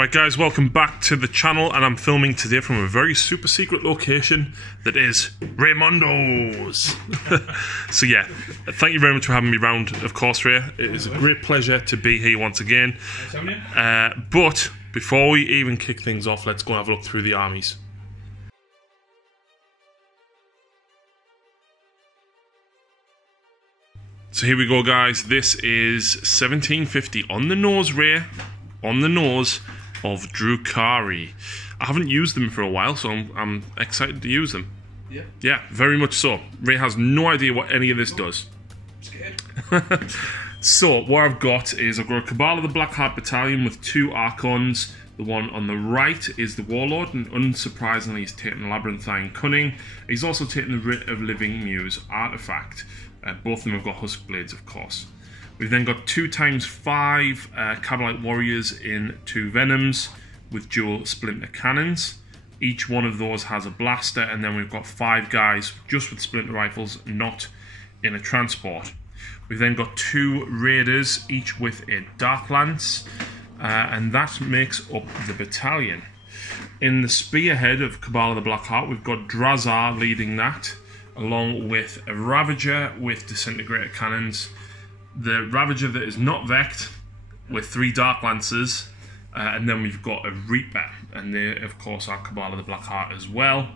Right guys, welcome back to the channel, and I'm filming today from a very super secret location that is Raymondo's. So yeah, thank you very much for having me round, of course, Ray. It is a great pleasure to be here once again. But before we even kick things off, let's go and have a look through the armies. So here we go guys, this is 1750 on the nose, Ray, on the nose of Drukhari. I haven't used them for a while, so I'm excited to use them. Yeah. Yeah, very much so. Ray has no idea what any of this does. I'm scared. So, what I've got is I've got a Cabal of the Blackheart Battalion with 2 Archons. The one on the right is the Warlord, and unsurprisingly he's taken Labyrinthine Cunning. He's also taken the Writ of Living Muse Artifact. Both of them have got Husk Blades, of course. We've then got 2x5 Cabalite Warriors in 2 Venoms with dual Splinter Cannons. Each one of those has a blaster, and then we've got 5 guys just with Splinter Rifles, not in a transport. We've then got 2 Raiders, each with a Dark Lance, and that makes up the battalion. In the spearhead of Cabal of the Blackheart, we've got Drazar leading that, along with a Ravager with Disintegrator Cannons, the Ravager that is not Vect with 3 Dark Lancers, and then we've got a Reaper, and they of course are Cabal of the Blackheart as well.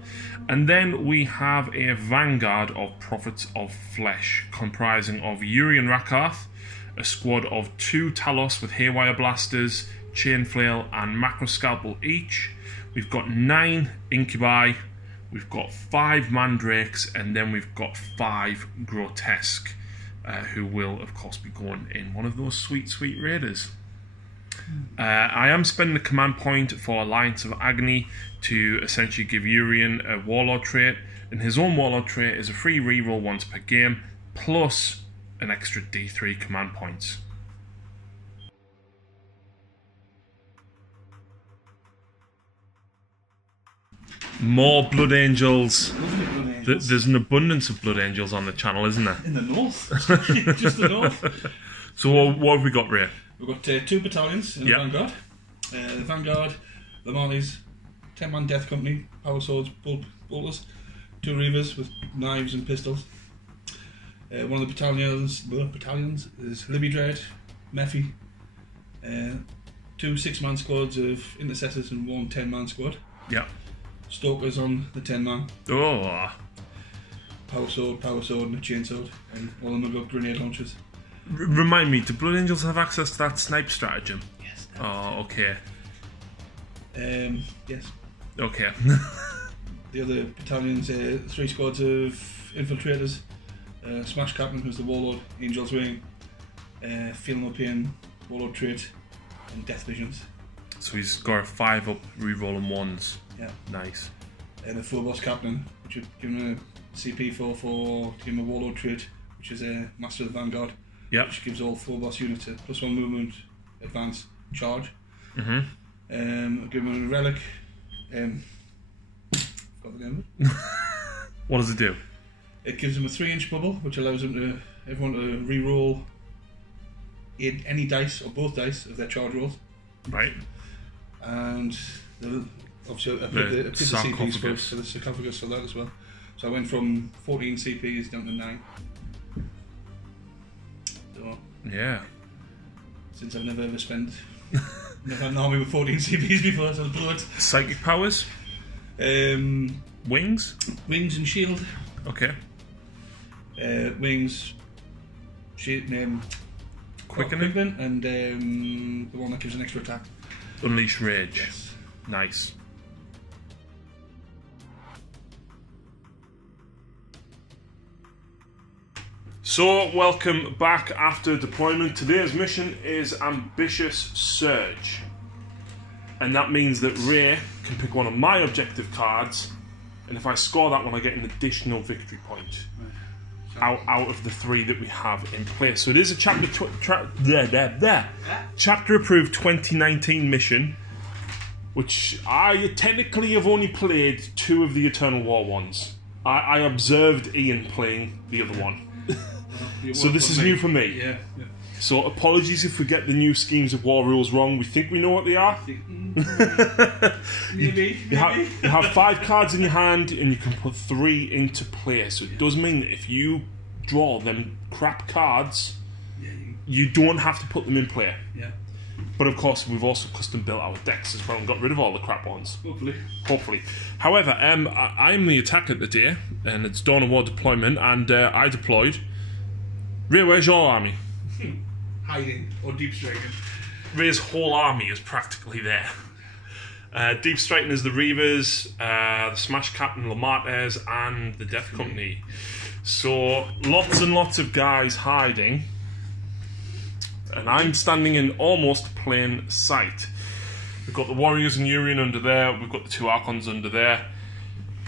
And then we have a Vanguard of Prophets of Flesh, comprising of Urian Rakarth, a squad of 2 Talos with Haywire Blasters, Chain Flail and Macro Scalpel each. We've got 9 Incubi, we've got 5 Mandrakes, and then we've got 5 Grotesque, who will, of course, be going in one of those sweet, sweet Raiders. I am spending the command point for Alliance of Agony to essentially give Urian a Warlord trait, and his own Warlord trait is a free reroll once per game, plus an extra D3 command points. More Blood Angels. There's an abundance of Blood Angels on the channel, isn't there? In the north. Just the north. So what have we got, Ray? We've got 2 battalions in the Vanguard. The Vanguard, the Marlies, 10-man Death Company, Power Swords, Bolters, 2 Reavers with knives and pistols. One of the battalions is Libby Dread, Mephi, 2 6-man squads of Intercessors and 1 10-man squad. Yeah. Stalkers on the 10-man. Oh. Power sword, and a chainsaw, and all of them have got grenade launchers. Remind me, do Blood Angels have access to that snipe stratagem? Yes. Oh, okay. Yes. Okay. The other battalions, 3 squads of infiltrators, Smash Captain, who's the Warlord, Angel's Wing, Philomopian, Warlord trait, and Death Visions. So he's got a 5-up rerolling 1s. Yeah. Nice. And the Phobos Captain, which would give him a CP for give him a Warlord trait, which is a Master of the Vanguard. Yep. Which gives all Phobos units a +1 movement, advance, charge. Mm-hmm. Give him a relic. Got the name of it. What does it do? It gives him a 3-inch bubble, which allows everyone to re-roll any dice or both dice of their charge rolls. Right. And obviously I put the CPs for the sarcophagus for that as well. So I went from 14 CPs down to 9. So, yeah. Since I've never ever never had an army with 14 CPs before, so I blew it. Psychic powers? Wings? Wings and shield. Okay. Wings, shield, quickening, and the one that gives an extra attack. Unleash Rage. Yes. Nice. So, welcome back after deployment. Today's mission is Ambitious Surge. And that means that Ray can pick one of my objective cards, and if I score that one I get an additional victory point. Out of the 3 that we have in place. So it is a chapter approved 2019 mission, which I technically have only played 2 of the Eternal War ones. I observed Ian playing the other one. So this is new for me. Yeah. So apologies if we get the new schemes of war rules wrong. We think we know what they are. Maybe. You have 5 cards in your hand and you can put 3 into play. So it does mean that if you draw them crap cards, you don't have to put them in play. Yeah. But of course, we've also custom built our decks as well and got rid of all the crap ones. Hopefully. However, I am the attacker today, and it's Dawn of War deployment, and I deployed. Ray, where's your army? Hiding or deep striking. Ray's whole army is practically there. Deep striking is the Reavers, the Smash Captain Lamartes, and the Death Company. So lots and lots of guys hiding, and I'm standing in almost plain sight. We've got the Warriors and Urian under there. We've got the 2 Archons under there.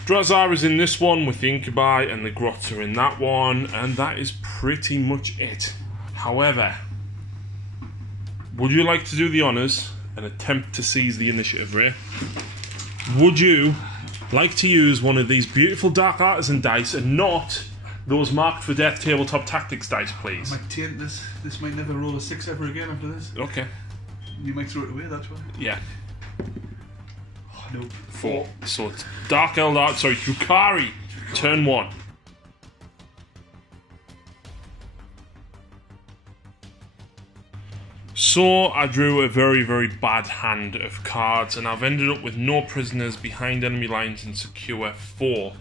Drazar is in this one with the Incubi, and the Grots are in that one, and that is pretty much it. However, would you like to do the honours and attempt to seize the initiative, Ray? Would you like to use one of these beautiful Dark Artisan dice and not those marked for death tabletop tactics dice, please? I might taint this. This might never roll a 6 ever again after this. Okay. You might throw it away, that's why. Yeah. Oh, no. 4. So it's Drukhari, turn 1. So I drew a very, very bad hand of cards, and I've ended up with no prisoners behind enemy lines in secure 4.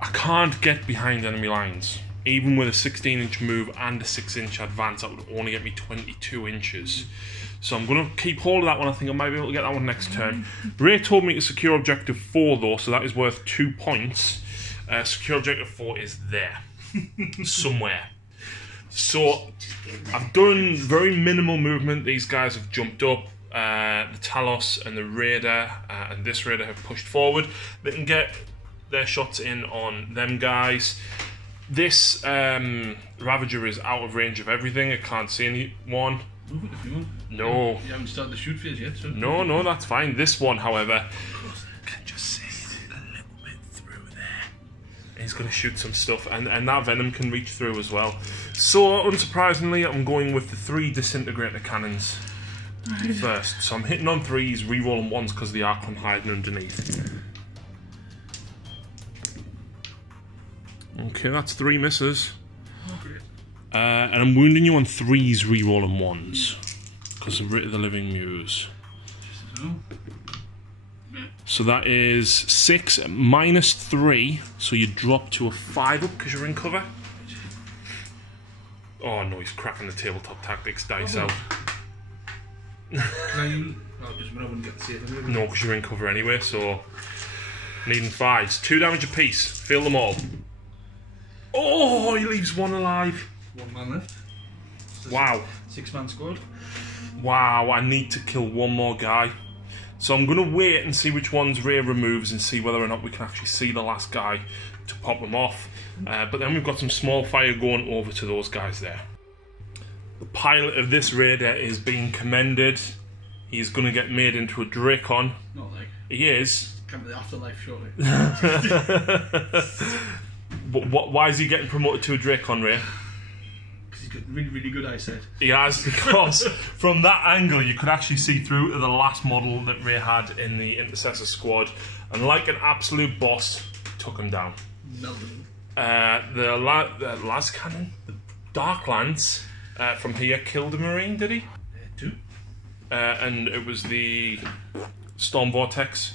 I can't get behind enemy lines. Even with a 16-inch move and a 6-inch advance, that would only get me 22 inches. So I'm going to keep hold of that one. I think I might be able to get that one next turn. Ray told me to secure objective 4 though, so that is worth 2 points. Secure objective 4 is there. Somewhere. So I've done very minimal movement. These guys have jumped up. The Talos and the Raider and this Raider have pushed forward. They can get their shots in on them guys. This Ravager is out of range of everything. It can't see anyone. Move it if you want. No. You haven't started the shoot phase yet, so... No, that's fine. This one, however, can just see it a little bit through there. He's going to shoot some stuff, and that venom can reach through as well. So, unsurprisingly, I'm going with the 3 disintegrator cannons first. So I'm hitting on 3s, re-rolling 1s because of the Archon hiding underneath. Okay, that's 3 misses. Oh, great. And I'm wounding you on 3s, re-rolling 1s because of Writ of the Living Muse. So that is 6 minus 3, so you drop to a 5 up because you're in cover. Oh no, he's cracking the tabletop tactics dice out. Can I use... Oh, because I wouldn't get the save anyway. No, because you're in cover anyway, so... Needing 5s. 2 damage apiece. Fail them all. Oh, he leaves 1 alive. 1 man left. Wow. 6-man squad. Wow, I need to kill 1 more guy. So I'm going to wait and see which ones Ray removes and see whether or not we can actually see the last guy to pop them off. But then we've got some small fire going over to those guys there. The pilot of this Raider is being commended. He's going to get made into a Dracon. Not like... He is. Come to the afterlife shortly. But why is he getting promoted to a Dracon, Ray? Because he's got really, really good eyesight. He has, because from that angle you could actually see through to the last model that Ray had in the Intercessor squad, and like an absolute boss, took him down. Melted him. The las cannon, the Dark Lance from here killed a Marine, did he? 2. And it was the Storm Vortex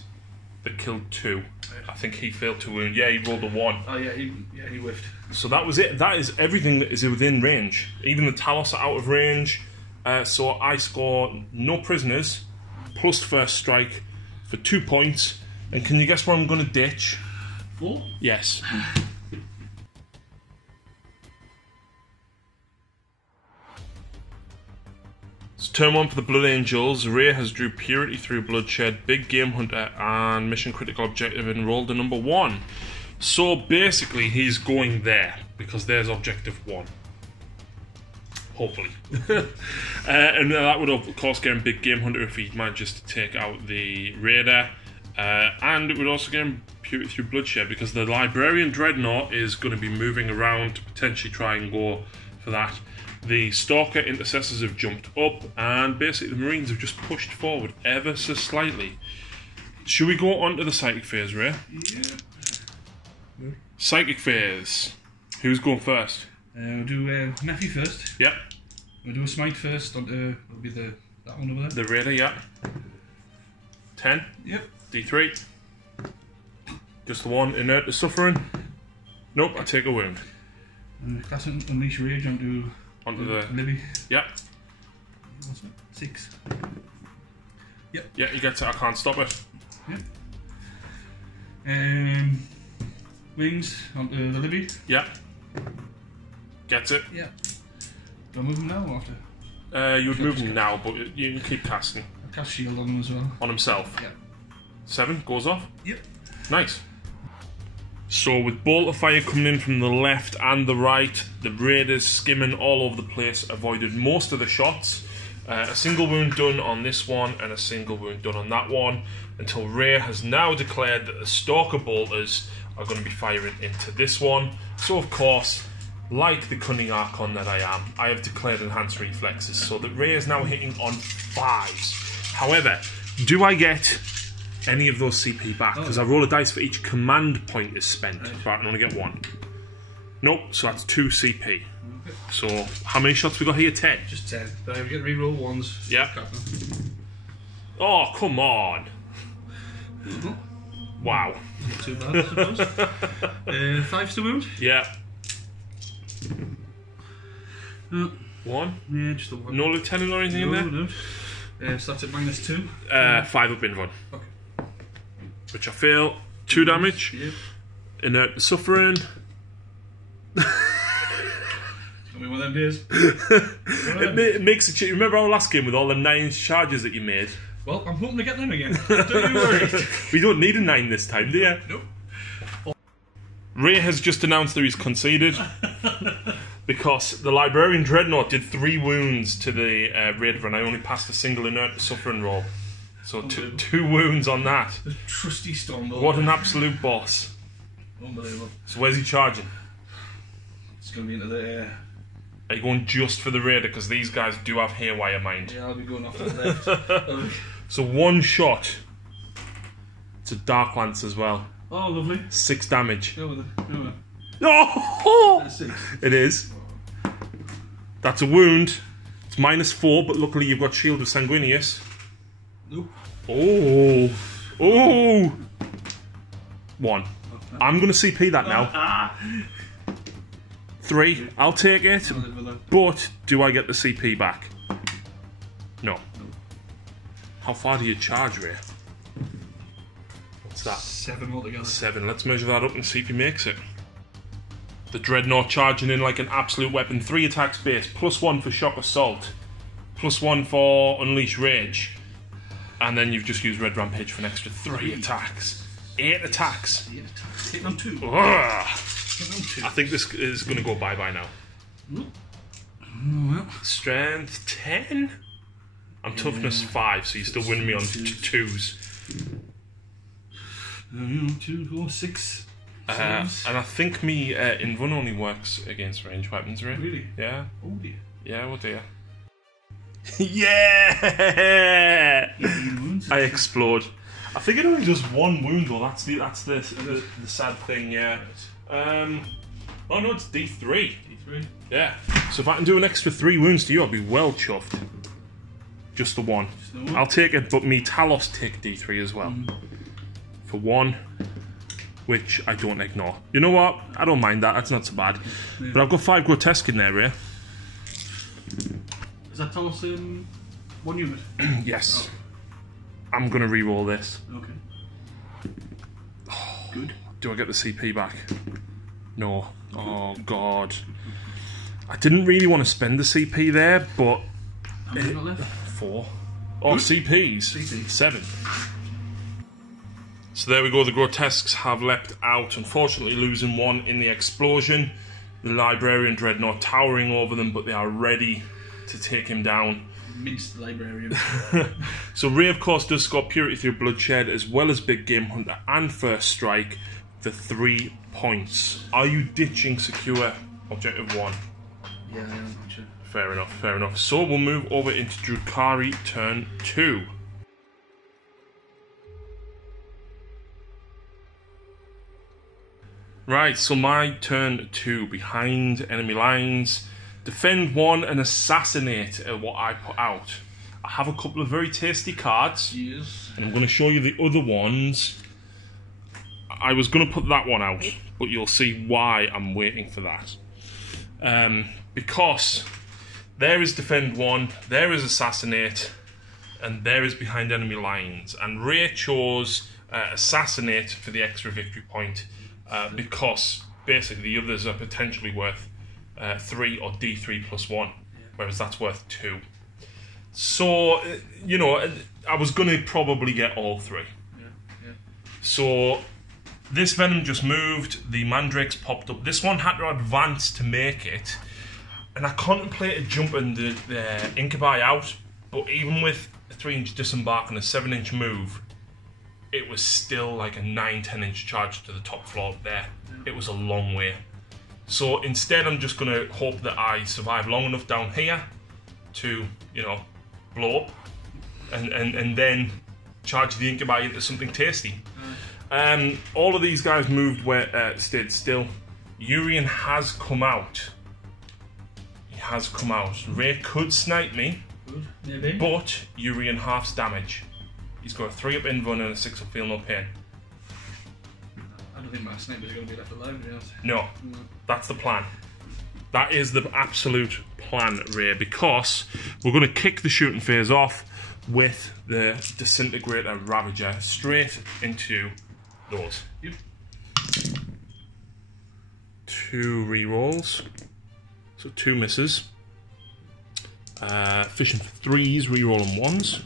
that killed 2. I think he failed to wound. Yeah, he rolled a 1. Oh yeah, he whiffed. So that was it. That is everything that is within range. Even the Talos are out of range. So I score no prisoners, plus first strike for 2 points. And can you guess where I'm going to ditch? 4? Yes. So turn 1 for the Blood Angels. Ray has drew Purity through Bloodshed, Big Game Hunter, and Mission Critical Objective and rolled a number 1. So basically he's going there, because there's Objective 1. Hopefully. And that would of course get him Big Game Hunter if he manages to take out the Raider. And it would also get him Purity through Bloodshed, because the Librarian Dreadnought is going to be moving around to potentially try and go for that The Stalker intercessors have jumped up, and basically the Marines have just pushed forward ever so slightly. Should we go on to the Psychic Phase, Ray? Yeah. Psychic Phase. Who's going first? We'll do Nephew first. Yep. We'll do a Smite first. It'll be that one over there. The Raider, yeah. 10. Yep. D3. Just the one. Inert to Suffering. Nope, I take a wound. Classic Unleash Rage onto the Libby. Yep. What's that? 6. Yep. Yeah, you get to. I can't stop it. Yep. Wings onto the Libby. Yep. Gets it. Yep. Do I move him now or after? You would move him now, but you can keep casting. I cast shield on him as well. On himself. Yep. 7 goes off. Yep. Nice. So with bolt of fire coming in from the left and the right, the Raiders skimming all over the place, avoided most of the shots. A single wound done on this one and a single wound done on that one, until Ray has now declared that the Stalker bolters are going to be firing into this one. So of course, like the cunning Archon that I am, I have declared enhanced reflexes, so that Ray is now hitting on 5s. However, do I get any of those CP back? Because I roll a dice for each command point is spent, but I can only get 1. Nope, so that's 2 CP. Okay. So how many shots we got here? 10? Just 10. Then we get reroll 1s. Yeah. Oh, come on. Wow. Not too bad, I suppose. 5s to wound? Yeah. 1? Yeah, just the 1. No lieutenant or anything in there? No. So that's at -2. 5 up in 1. Okay. Which I fail. 2 damage. Yep. Inert to Suffering. Tell me one of them days. It makes it. Remember our last game with all the 9 charges that you made? Well, I'm hoping to get them again. Don't you worry. We don't need a 9 this time, do you? Nope. Ray has just announced that he's conceded because the Librarian Dreadnought did 3 wounds to the Raider, and I only passed a single Inert to Suffering roll. So 2 wounds on that. The trusty Stormbolt. What an absolute boss. Unbelievable. So where's he charging? It's going to be into the... Are you going just for the Raider? Because these guys do have haywire mind. Yeah, I'll be going off to the left. So 1 shot. It's a Dark Lance as well. Oh, lovely. 6 damage. Go with it. Go with it. Oh! That's 6. It is. That's a wound. It's -4, but luckily you've got Shield of Sanguinius. Nope. Oh. Oh. 1. I'm going to CP that now. 3. I'll take it. But do I get the CP back? No. How far do you charge, Ray? What's that? 7 altogether. 7. Let's measure that up and see if he makes it. The Dreadnought charging in like an absolute weapon. 3 attacks base, +1 for Shock Assault, +1 for Unleash Rage, and then you've just used Red Rampage for an extra 3 attacks. 8 attacks. 8 attacks. Hitting on 2. Hitting on 2. I think this is going to go bye-bye now. Oh, well. Strength 10? I'm toughness 5, so you still win me on 2s. 2, 4, 6. And I think me Invuln only works against ranged weapons, right? Really? Yeah. Oh dear. Yeah, oh dear. Yeah! I explode. I think it only does 1 wound though. That's the sad thing. Yeah. Oh no, it's D3. D3. Yeah. So if I can do an extra 3 wounds to you, I'll be well chuffed. Just the 1. Just the 1. I'll take it, but me Talos take D3 as well. For 1. Which I don't ignore. You know what? I don't mind that. That's not so bad. Yeah. But I've got 5 Grotesque in there, Ray. Does that tell us 1 unit? Yes. Oh. I'm going to re-roll this. Okay. Good. Do I get the CP back? No. Oh, God. I didn't really want to spend the CP there, but... How many got left? 4. Oh, CPs. CP. 7. So there we go, the Grotesques have leapt out, unfortunately losing 1 in the explosion. The Librarian Dreadnought towering over them, but they are ready to take him down. Minced the Librarian. So Ray, of course, does score Purity Through Bloodshed, as well as Big Game Hunter and First Strike for 3 points. Are you ditching Secure Objective 1? Yeah, I am. Fair enough, fair enough. So we'll move over into Drukhari turn 2. Right, so my turn 2, behind enemy lines. Defend 1 and assassinate what I put out. I have a couple of very tasty cards. Yes. And I'm going to show you the other ones. I was going to put that one out, but you'll see why I'm waiting for that. Because there is Defend 1, there is Assassinate, and there is Behind Enemy Lines. And Ray chose Assassinate for the extra victory point because basically the others are potentially worth 3 or D3 plus 1, whereas that's worth 2. So, you know, I was going to probably get all 3. So, this Venom just moved, the Mandrakes popped up. This one had to advance to make it, and I contemplated jumping the Incubi out, but even with a 3-inch disembark and a 7-inch move, it was still like a 9-10-inch charge to the top floor there. It was a long way. So instead I'm just going to hope that I survive long enough down here to, you know, blow up and then charge the Incubi into something tasty. All of these guys moved where stayed still. Urian has come out. He has come out. Ray could snipe me, maybe. but Urian halves damage. He's got a 3-up invuln and a 6-up feel no pain. I don't think my snipers are going to be left alive, to be honest. No, that's the plan. That is the absolute plan, Ray, because we're going to kick the shooting phase off with the Disintegrator Ravager straight into those. Yep. 2 rerolls, so 2 misses. Fishing for 3s, rerolling 1s.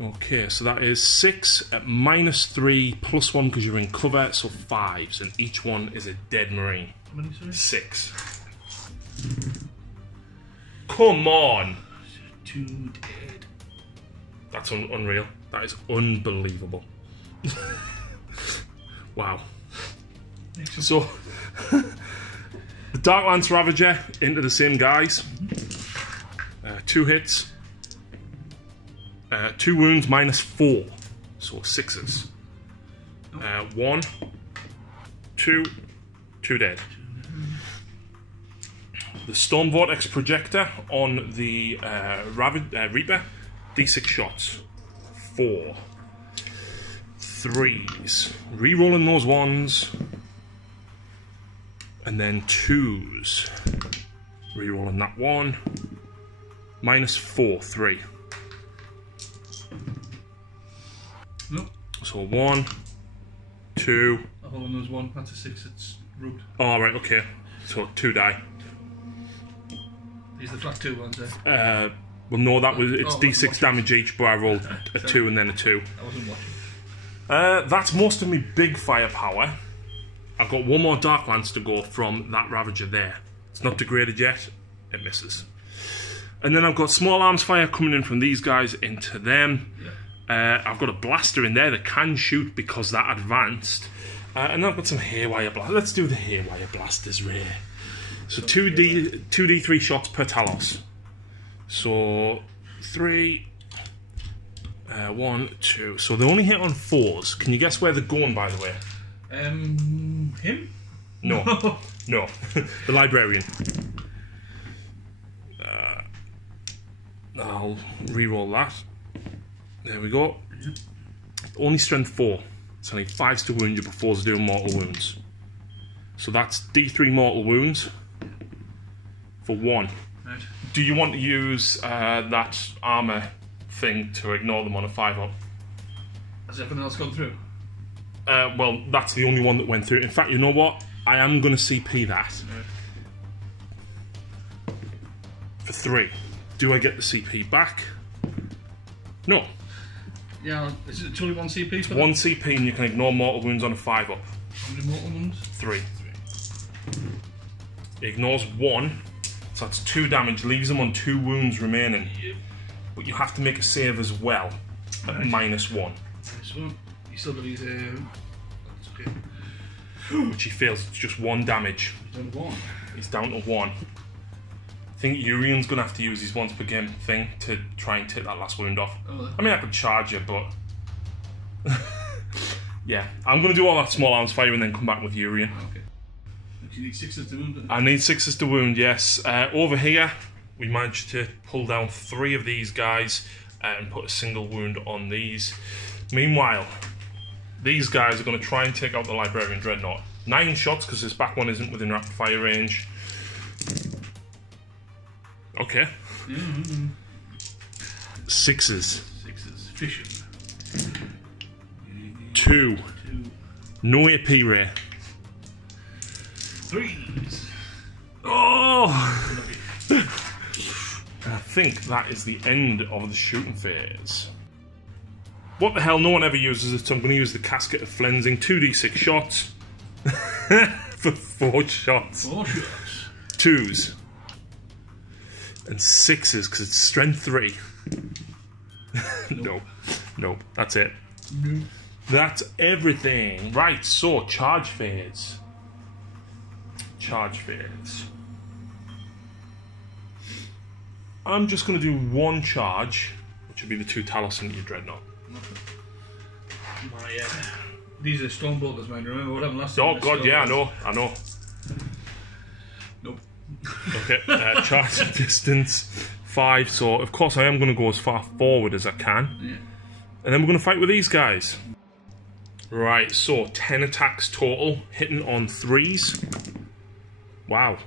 Okay, so that is 6 at -3 plus 1 because you're in cover, so 5s, and each one is a dead Marine. How many, sorry? 6. Come on! 2 dead. That's unreal. That is unbelievable. Wow. So, the Dark Lance Ravager into the same guys. 2 hits. 2 wounds -4, so 6s. 1, 2, 2 dead. The Storm Vortex Projector on the Reaper, D6 shots. 4, 3s. Rerolling those 1s, and then 2s. Rerolling that 1. -4, 3. Nope. So 1, 2. Hold on, there's 1. That's a 6. It's rubbed. Oh, right, okay. So 2 die. These are the flat 2 ones, eh? Well, no, that was it's Oh, D6 damage each, but I rolled a 2 and then a 2. I wasn't watching. That's most of my big firepower. I've got 1 more Dark Lance to go from that Ravager there. It's not degraded yet. It misses. And then I've got small arms fire coming in from these guys into them. Yeah. I've got a blaster in there that can shoot because that advanced. And I've got some haywire blasters. Let's do the haywire blasters, Ray. So 2d3 shots per Talos. So 3, 1, 2. So they only hit on 4s. Can you guess where they're going, by the way? Him? No. No. The Librarian. I'll re-roll that. There we go. Only strength 4. It's only 5s to wound you before it's doing mortal wounds. So that's D3 mortal wounds for 1. Right. Do you want to use that armour thing to ignore them on a 5-up? Has everything else gone through? Well, that's the only one that went through. In fact, you know what? I am going to CP that. Right. For 3. Do I get the CP back? No. Yeah, is it only 1 CP for 1 CP and you can ignore mortal wounds on a 5-up. How many mortal wounds? 3. It ignores 1, so that's 2 damage, leaves him on 2 wounds remaining. Yep. But you have to make a save as well, at -1. This one. He still got his... That's okay. Which he fails, it's just 1 damage. He's done 1. He's down to 1. I think Urian's going to have to use his once per game thing to try and take that last wound off. Oh, I mean, I could charge you, but... yeah, I'm going to do all that small arms fire and then come back with Urian. Okay. You need 6s to wound, don't you? I need 6s to wound, yes. Over here, we managed to pull down 3 of these guys and put a single wound on these. Meanwhile, these guys are going to try and take out the Librarian Dreadnought. 9 shots, because this back one isn't within rapid fire range. Okay. 6s. 6s. Fission. 2. No AP Ray. 3s. Oh! I think that is the end of the shooting phase. What the hell, no one ever uses it, so I'm going to use the Casket of Flensing. 2d6 shots. For 4 shots. 4 shots. 2s. And 6s, because it's strength 3. Nope. Nope. That's it. Nope. That's everything. Right, so charge phase. Charge phase. I'm just going to do 1 charge, which will be the 2 Talos into your Dreadnought. These are stone bolters, man. Remember what happened last time? Oh god, yeah, I know. Nope. Okay, charge distance 5. So of course I am going to go as far forward as I can, and then we're going to fight with these guys. Right, so 10 attacks total, hitting on 3s. Wow.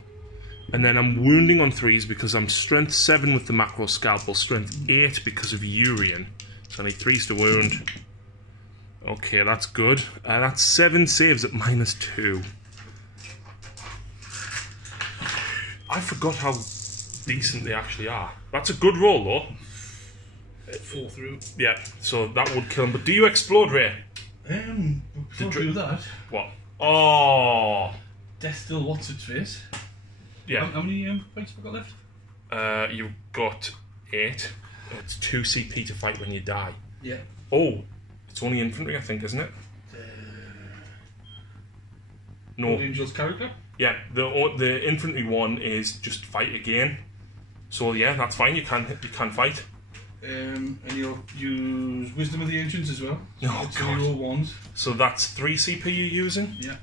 And then I'm wounding on 3s because I'm strength 7 with the macro scalpel, strength 8 because of Urian. So I need 3s to wound. Okay, that's good. That's 7 saves at -2. I forgot how decent they actually are. That's a good roll, though. 4 through. Yeah, so that would kill him. But do you explode, Ray? Before we do that... What? Oh! Death still what's its face. Yeah. How many points have I got left? You've got 8. It's 2 CP to fight when you die. Yeah. Oh! It's only infantry, I think, isn't it? No. Angel's character? Yeah, the infantry one is just fight again. So yeah, that's fine. You can fight. And you'll use Wisdom of the Ancients as well. So Oh it's god. 0 ones. So that's 3 CP you're using. Yeah.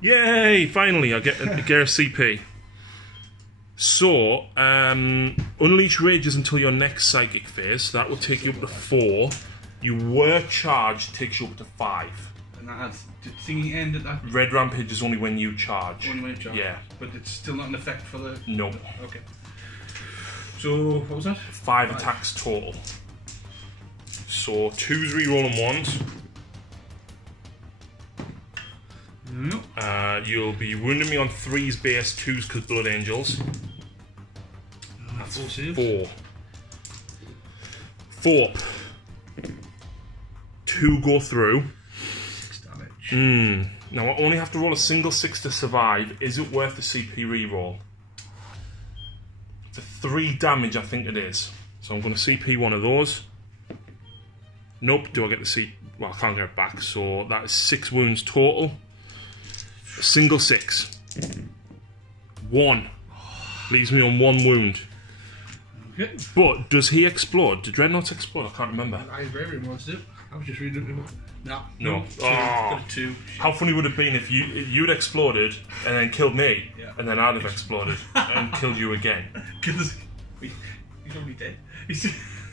Yay! Finally, I get a CP. So unleash rages until your next psychic phase. So that will take you up to 4. You were charged, takes you up to 5. And that has the thingy end at that. Red rampage is only when you charge. Only when you charge. Yeah. But it's still not an effect for the. No. Okay. So what was that? 5 attacks total. So 2s rerolling 1s. Nope. You'll be wounding me on 3s base, 2s because Blood Angels. That's 4 saves. 4. 4. 2 go through. 6 damage. Now I only have to roll a single 6 to survive. Is it worth the CP reroll? For 3 damage, I think it is. So I'm going to CP one of those. Nope. Do I get the CP? Well, I can't get it back. So that is 6 wounds total. A single 6. 1. Leaves me on 1 wound. Okay. But does he explode? Do Dreadnoughts explode? I can't remember. I very much do. I was just reading it. No. No. Two. Oh. Got a 2. How funny would it have been if you'd exploded and then killed me, and then I'd have exploded and killed you again? Because he's already dead.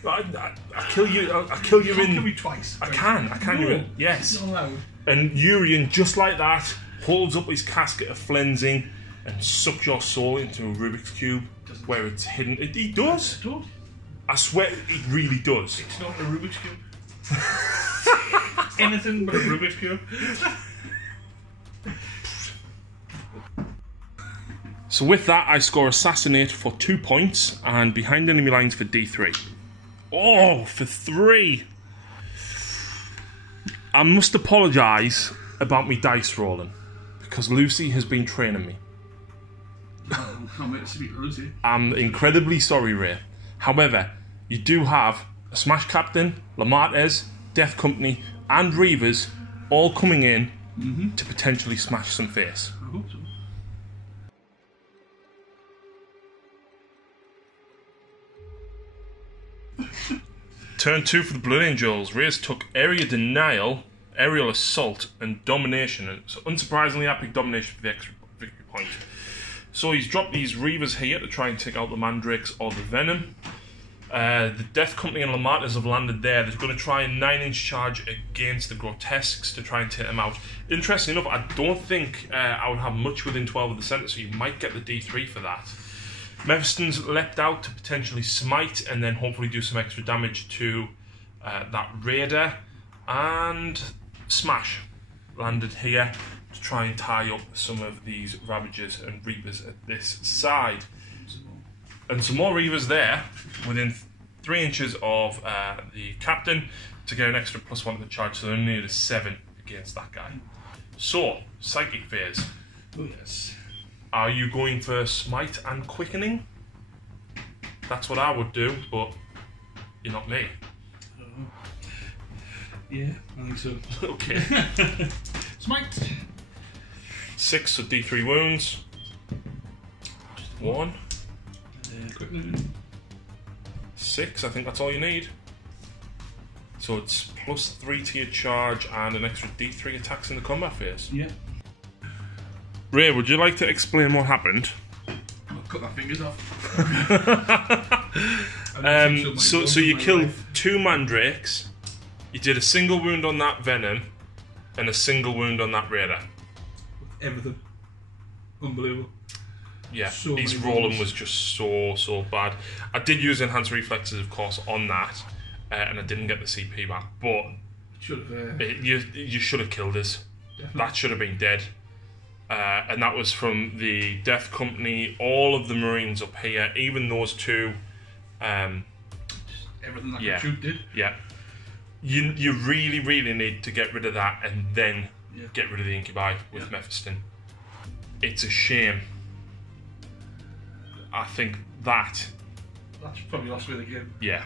I kill you. I kill you in. Kill me twice. I can. No, you in. Yes. It's not allowed. And Urian, just like that, holds up his casket of flensing and sucks your soul into a Rubik's cube where it's hidden. He does. It does. I swear, it really does. It's not a Rubik's cube. Anything but a Rubik's cube. So with that, I score Assassinate for 2 points and Behind Enemy Lines for D3. Oh, for 3! I must apologise about me dice rolling because Lucy has been training me. Can't wait to speak to Lucy. I'm incredibly sorry, Ray. However, you do have a Smash Captain, Lamartes, Death Company, and Reavers all coming in to potentially smash some face. I hope so. Turn 2 for the Blood Angels. Reyes took Area Denial, Aerial Assault, and Domination. And so unsurprisingly, I picked Domination for the extra victory point. So he's dropped these Reavers here to try and take out the Mandrakes or the Venom. The Death Company and Lamartas have landed there. They're going to try a 9-inch charge against the Grotesques to try and take them out. Interesting enough, I don't think I would have much within 12 of the centre, so you might get the D3 for that. Mephiston's leapt out to potentially smite and then hopefully do some extra damage to that Raider. And Smash landed here to try and tie up some of these Ravagers and Reapers at this side. And some more Reavers there within 3 inches of the Captain to get an extra +1 to the charge, so they only need a 7 against that guy. So, Psychic Phase. Oh yes. Are you going for Smite and Quickening? That's what I would do, but you're not me. Yeah, I think so. Okay. Smite. 6, so D3 wounds. 1. Quickly. 6, I think that's all you need. So it's +3 to your charge and an extra D3 attacks in the combat phase. Yeah. Ray, would you like to explain what happened? I'll cut my fingers off. So you killed 2 Mandrakes. You did a single wound on that Venom and a single wound on that Raider. Everything. Unbelievable. Yeah, So his many rolling wounds. was just so bad. I did use enhanced reflexes, of course, on that, and I didn't get the CP back. But Should have. you should have killed us. Definitely. That should have been dead. And that was from the Death Company, all of the Marines up here, even those 2. Everything that yeah. the troop did. Yeah. You really need to get rid of that and then get rid of the Incubi with Mephiston. It's a shame. I think that's probably lost me the game. Yeah.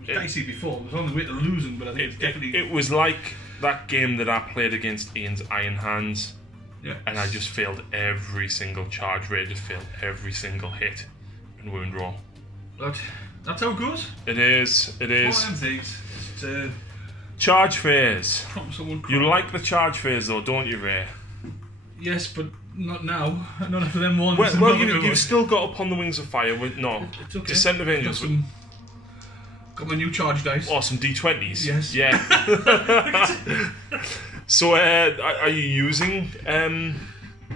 It was dicey before. It was on the way to losing, but I think it's definitely. It was like that game that I played against Ian's Iron Hands. Yeah. And I just failed every single charge. Ray just failed every single hit and wound roll. But that's how it goes. It is. It is. One of them things. Just, charge phase. someone You like the charge phase though, don't you, Ray? Yes, but not now. Not after them ones. Well, you've still got Upon the Wings of Fire. No. It's okay. Descent of Angels. Got my new charge dice. Or some D20s. Yes. Yeah. So, are you using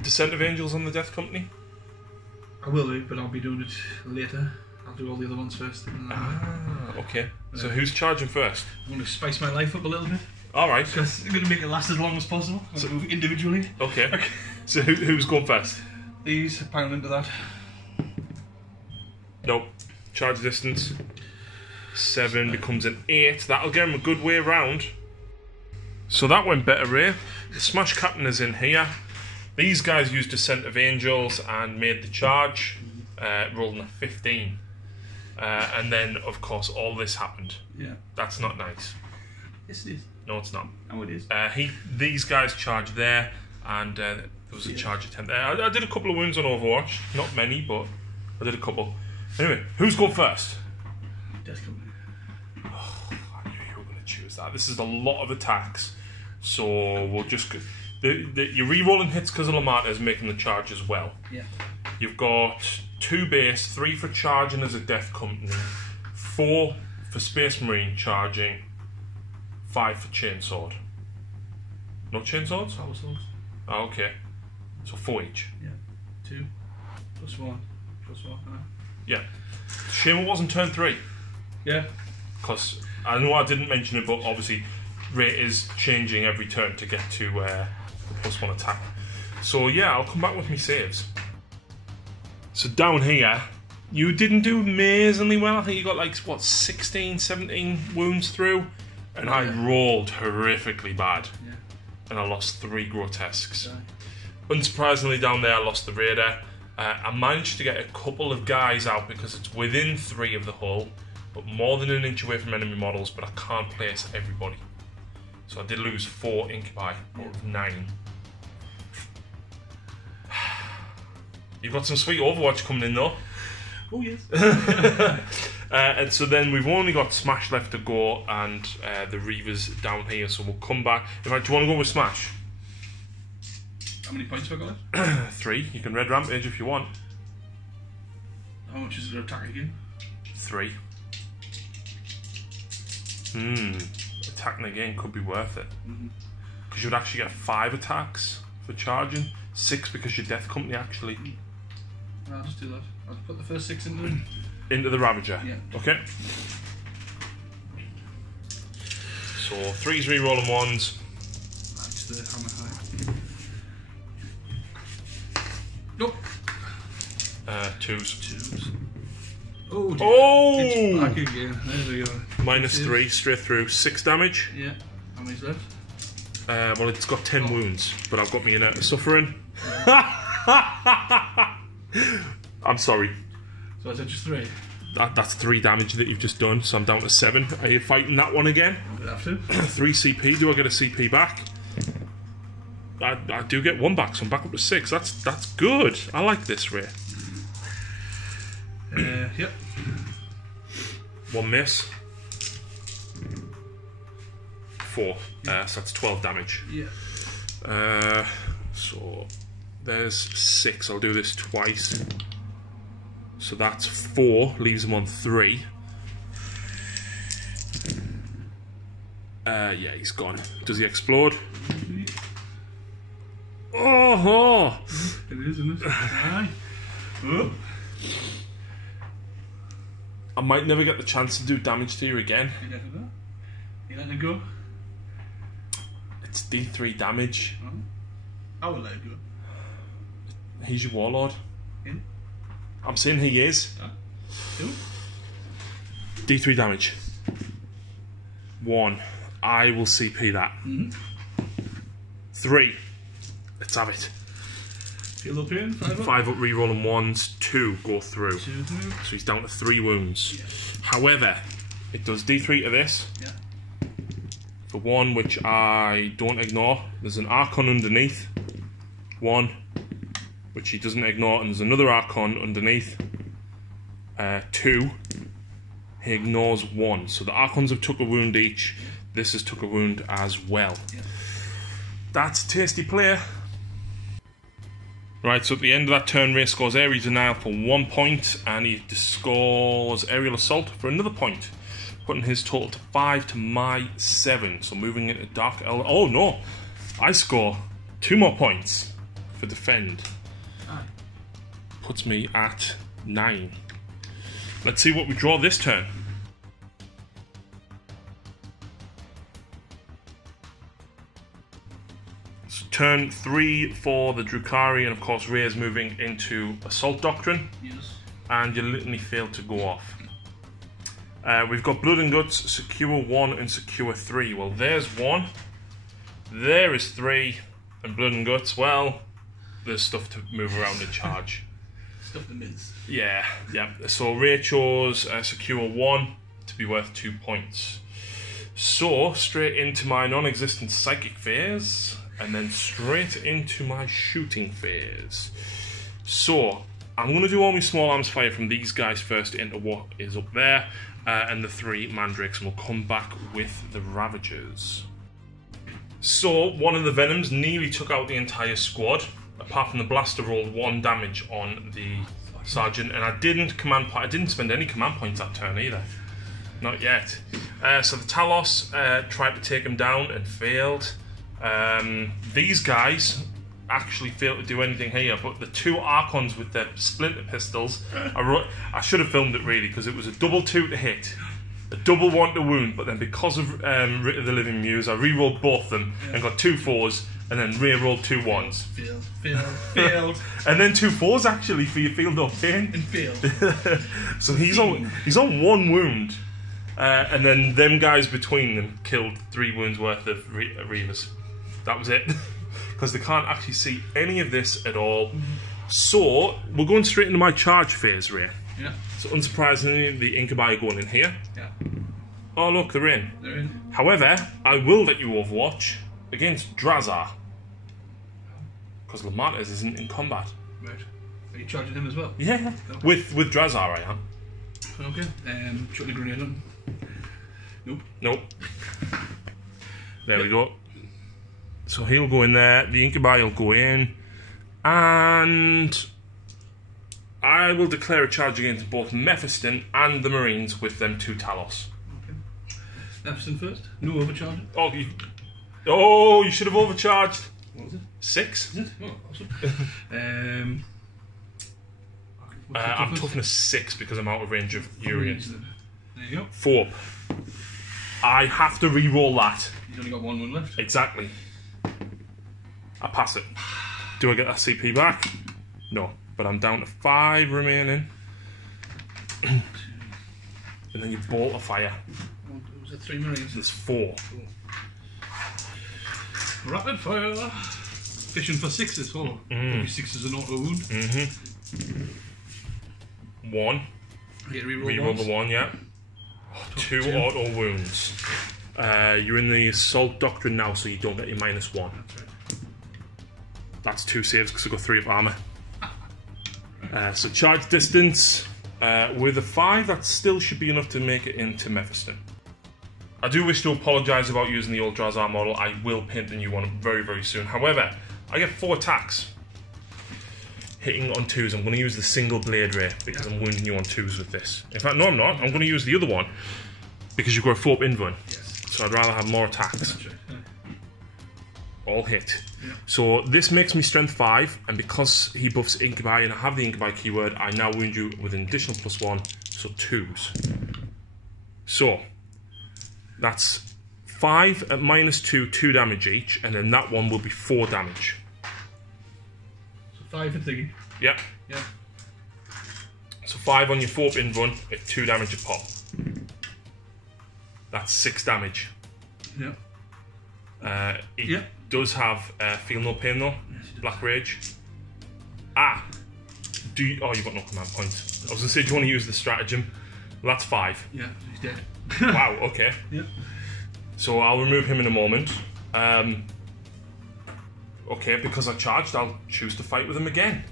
Descent of Angels on the Death Company? I will do, but I'll be doing it later. I'll do all the other ones first. Okay. So who's charging first? I'm going to spice my life up a little bit. Alright. Because I'm going to make it last as long as possible. I'm going to move individually. Okay. So who's going first? These, pound into that. Nope. Charge distance. 7 becomes an 8. That'll get him a good way round. So that went better, Ray. The Smash Captain is in here. These guys used Descent of Angels and made the charge. Rolling a 15. And then, of course, all this happened. Yeah. That's not nice. Yes, it is. No, it's not. Oh, it is. These guys charged there, and there was a charge attempt there. I did a couple of wounds on Overwatch. Not many, but I did a couple. Anyway, who's going first? Death Company. Oh, I knew you were going to choose that. This is a lot of attacks, so we'll just... You're re-rolling hits because of Lamata is making the charge as well. Yeah. You've got 2 base, 3 for charging as a Death Company, 4 for Space Marine charging, 5 for Chainsword. No chainswords? Power swords. Oh, okay. So 4 each. Yeah. 2 plus 1 plus 1. Yeah. Shame it wasn't turn 3. Yeah. Because I know I didn't mention it, but obviously rate is changing every turn to get to the +1 attack. So yeah, I'll come back with me saves. So down here, you didn't do amazingly well. I think you got like, what, 16, 17 wounds through? And I rolled horrifically bad. Yeah. And I lost 3 grotesques. Right. Unsurprisingly, down there I lost the Raider. I managed to get a couple of guys out because it's within 3 of the hull, but more than an inch away from enemy models, but I can't place everybody. So I did lose 4 Incubi out of 9. You've got some sweet Overwatch coming in though. Oh yes. And so then we've only got Smash left to go, and the Reavers down here. So we'll come back. In fact, do you want to go with Smash? How many points have I got? 3. You can red rampage if you want. How much is their attack again? 3. Attacking again could be worth it. Because you would actually get 5 attacks for charging. 6 because your Death Company actually. I'll just do that. I'll put the first 6 into the Ravager. Yeah. Okay. So 3s re-rolling 1s. That's the hammer high. Nope. 2s. Oh! Dear. Oh! It's back again. There we go. -3 straight through. 6 damage. Yeah. How many's left? Well, it's got 10 wounds, but I've got me in a suffering. I'm sorry. So is that just 3? That's 3 damage that you've just done, so I'm down to 7. Are you fighting that one again? We'll have to. 3 CP. Do I get a CP back? I do get 1 back, so I'm back up to 6. That's good. I like this, Ray. Yep. 1 miss. 4. So that's 12 damage. Yeah. So there's 6. I'll do this twice. So that's 4. Leaves him on 3. Yeah, he's gone. Does he explode? Oh! It is, isn't it? Aye. Oh. I might never get the chance to do damage to you again. You let it go? You let it go? It's D3 damage. Oh. I will let it go. He's your warlord. Yeah. I'm saying he is. Cool. D3 damage. 1. I will CP that. 3. Let's have it. Feel up here? 5 up? 5 up, re-rolling 1s. 2 go through. 2 through. So he's down to 3 wounds. Yeah. However, it does D3 to this. Yeah. For 1, which I don't ignore. There's an Archon underneath. 1, which he doesn't ignore, and there's another Archon underneath. 2, he ignores 1. So the Archons have took a wound each. This has took a wound as well. Yeah. That's a tasty play. Right, so at the end of that turn, Ray scores Aerial Denial for 1 point, and he scores Aerial Assault for another point, putting his total to 5 to my 7. So moving into Dark Oh no, I score 2 more points for Defend. Aye. Puts me at 9. Let's see what we draw this turn. So turn 3 for the Drukhari, and of course Ray is moving into Assault Doctrine. Yes. And you literally failed to go off. We've got Blood and Guts, Secure 1 and Secure 3. Well, there's 1. There is 3. And Blood and Guts, well, there's stuff to move around and charge. Stuff the mids. Yeah. So Ray chose Secure 1 to be worth 2 points. So, straight into my non-existent Psychic phase, and then straight into my Shooting phase. So, I'm going to do all my small arms fire from these guys first into what is up there, and the 3 Mandrakes, and we'll come back with the Ravagers. So, one of the Venoms nearly took out the entire squad. Apart from the blaster, rolled 1 damage on the Sergeant, and I didn't spend any command points that turn either. Not yet. So the Talos tried to take him down and failed. These guys actually failed to do anything here, but the 2 Archons with their splinter pistols, I should have filmed it really, because it was a double 2 to hit, a double 1 to wound, but then because of Writ of the Living Muse, I re-rolled both of them and got 2 4s, and then re-rolled 2 1s. Failed. And then 2 4s actually for your field of pain. And failed. So he's on 1 wound. And then them guys between them killed 3 wounds worth of Reavers. That was it. Because they can't actually see any of this at all. So, we're going straight into my charge phase, Ray. Yeah. So, unsurprisingly, the Incubi are going in here. Yeah. Oh, look, they're in. They're in. However, I will let you Overwatch against Drazar. Because Lamatas isn't in combat. Right. Are you charging him as well? Yeah. Okay. With Drazar, I am. Okay. Chucking a grenade on. Nope. Nope. There we go. So he'll go in there, the incubi will go in, and I will declare a charge against both Mephiston and the Marines with them 2 Talos. Okay. Mephiston first. No overcharge. Oh, you should have overcharged. What was it? 6. Is it? Oh, awesome. I'm toughness 6 because I'm out of range of Urians. There you go. 4. I have to re-roll that. You've only got 1 left. Exactly. I pass it. Do I get that CP back? No, but I'm down to 5 remaining. And then you bolt a fire. Was it 3 Marines? There's 4. Cool. Rapid fire. Fishing for 6s, oh. Maybe 6 is an auto wound. 1. You get Reroll the 1, yeah. 2 auto wounds. You're in the assault doctrine now, so you don't get your -1. That's right. That's 2 saves because I've got 3 of armour. So charge distance with a 5, that still should be enough to make it into Mephiston. I do wish to apologise about using the old Drazar model. I will paint the new one very, very soon. However, I get 4 attacks hitting on 2s. I'm going to use the single blade ray because I'm wounding you on 2s with this. In fact, no, I'm not. I'm going to use the other one because you've got a 4-up invuln. Yes. So I'd rather have more attacks. That's right. All hit. Yeah. So this makes me strength 5, and because he buffs incubi and I have the incubi keyword, I now wound you with an additional +1, so 2s. So that's 5 at -2, 2 damage each, and then that one will be 4 damage. So 5 for thingy. Yeah. Yeah. So 5 on your 4-up invuln at 2 damage a pop. That's 6 damage. Yeah. He does have feel no pain though. Black Rage. You've got no command points. I was going to say, do you want to use the stratagem? Well, that's 5. Yeah, he's dead. Wow, okay. Yeah. So I'll remove him in a moment. Okay, because I charged, I'll choose to fight with him again.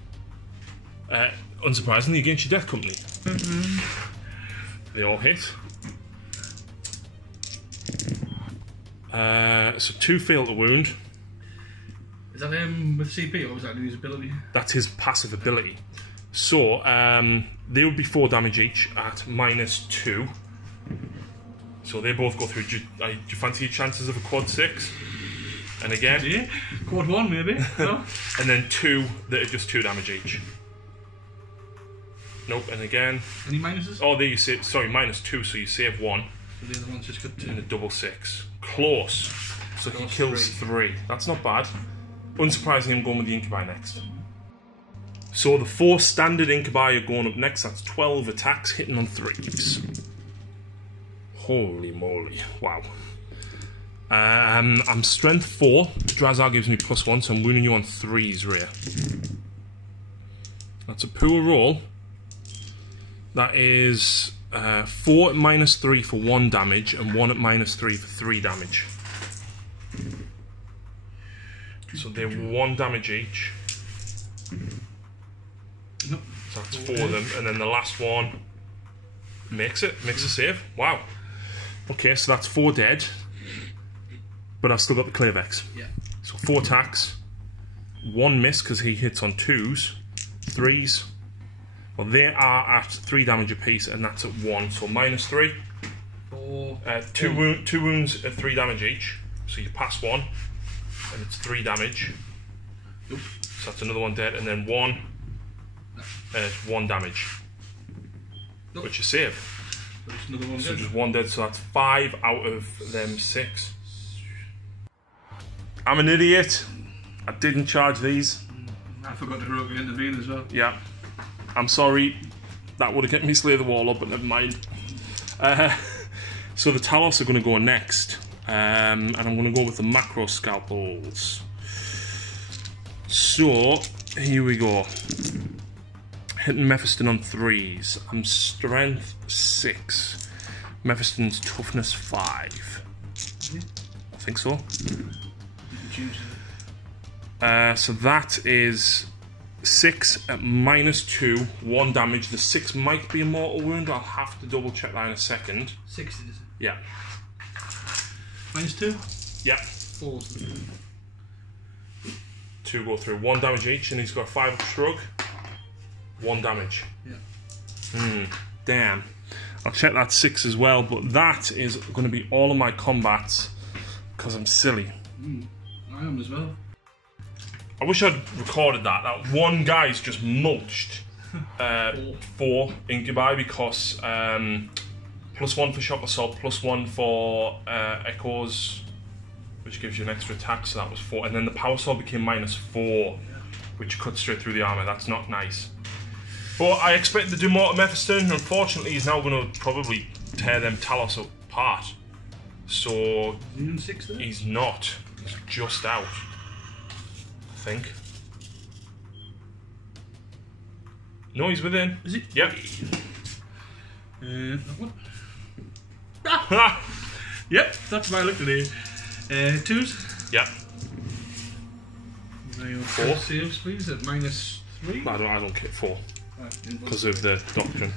Unsurprisingly, against your Death Company. They all hit. So 2 fail to wound. Is that him with CP or was that his ability? That's his passive ability. So they would be 4 damage each at -2. So they both go through. Do you fancy your chances of a quad 6? And again, Yeah. Quad 1 maybe. No? and then 2 that are just 2 damage each. Nope. And again. Any minuses? Oh, there you save. Sorry, -2. So you save 1. So the other one's just got 2. And a double 6. Close. So he kills 3. That's not bad. Unsurprisingly, I'm going with the incubi next. So the 4 standard incubi are going up next. That's 12 attacks hitting on 3s. Holy moly. Wow. I'm strength 4. Drazar gives me +1, so I'm wounding you on 3s, Rhea. That's a poor roll. That is 4 at -3 for 1 damage and 1 at -3 for 3 damage. So they're 1 damage each. Nope. So that's 4 of them, and then the last one makes a save. Wow. Okay, so that's 4 dead, but I've still got the Clavex. Yeah. So 4 attacks, 1 miss because he hits on 2s, 3s. Well, they are at 3 damage apiece, and that's at 1. So -3. 4. 2 wounds at 3 damage each. So you pass 1, and it's 3 damage. Nope. So that's another 1 dead, and then 1. It's 1 damage. Nope. Which you save. So just another 1 So dead. just 1 dead, so that's 5 out of them 6. I'm an idiot. I didn't charge these. I forgot to heroically intervene as well. Yeah. I'm sorry. That would have kept me Slay the Warlord, but never mind. So the Talos are going to go next. And I'm going to go with the macro scalpels. So, here we go. Hitting Mephiston on 3s. I'm strength 6. Mephiston's toughness 5. I think so. You can choose it. So that is 6 at -2, 1 damage. The 6 might be a mortal wound. I'll have to double check that in a second. 6 is it? Yeah. -2? Yeah. 4. 2 go through. 1 damage each, and he's got a 5 shrug. 1 damage. Yeah. Damn. I'll check that 6 as well, but that is going to be all of my combats because I'm silly. I am as well. I wish I'd recorded that. That one guy's just mulched 4 incubi because +1 for shock assault, +1 for echoes, which gives you an extra attack, so that was 4. And then the power sword became -4, which cuts straight through the armour. That's not nice. But I expected to do more to Mephiston. Unfortunately, he's now going to probably tear them Talos apart. So Is he in 6 there? he's not. He's just out, I think. No, he's within. Is he? Yep. That one. Yep, that's why I looked at it. 2s. Yep. 4 saves, please, at -3. I don't care. 4 Right, because of the doctrine.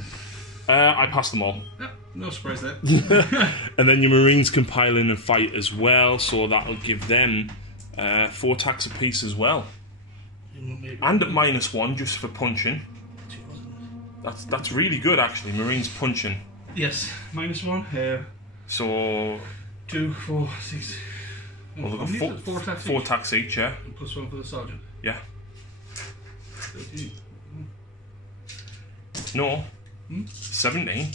I passed them all. Yep, no surprise there. And then your Marines can pile in and fight as well, so that'll give them 4 attacks apiece as well. And at -1 just for punching. That's really good actually. Marines punching. Yes, -1. So 2, 4, 6. well, they've got 4 attacks each, yeah. And +1 for the sergeant. Yeah. 13. No. 17.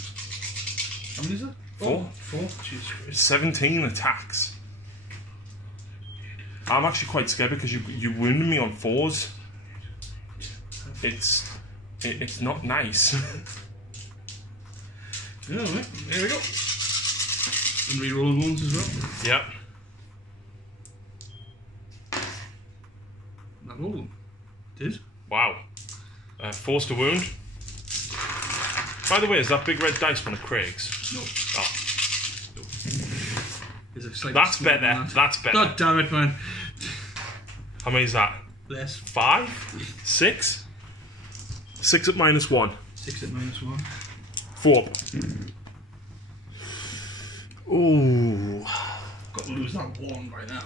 How many is it? 4. 4. Jesus Christ. 17 attacks. I'm actually quite scared because you wounded me on 4s. It's not nice. Yeah, right. There we go. And reroll wounds as well. Yep. Not all of them. Did? Wow. Forced a wound. By the way, is that big red dice one of Craig's? No. Oh. Is it slightly That's smaller better. than that? That's better. God damn it, man. How many is that? Less. 5? 6? 6 at -1. 6 at -1. 4. Ooh. Got to lose that 1 right now.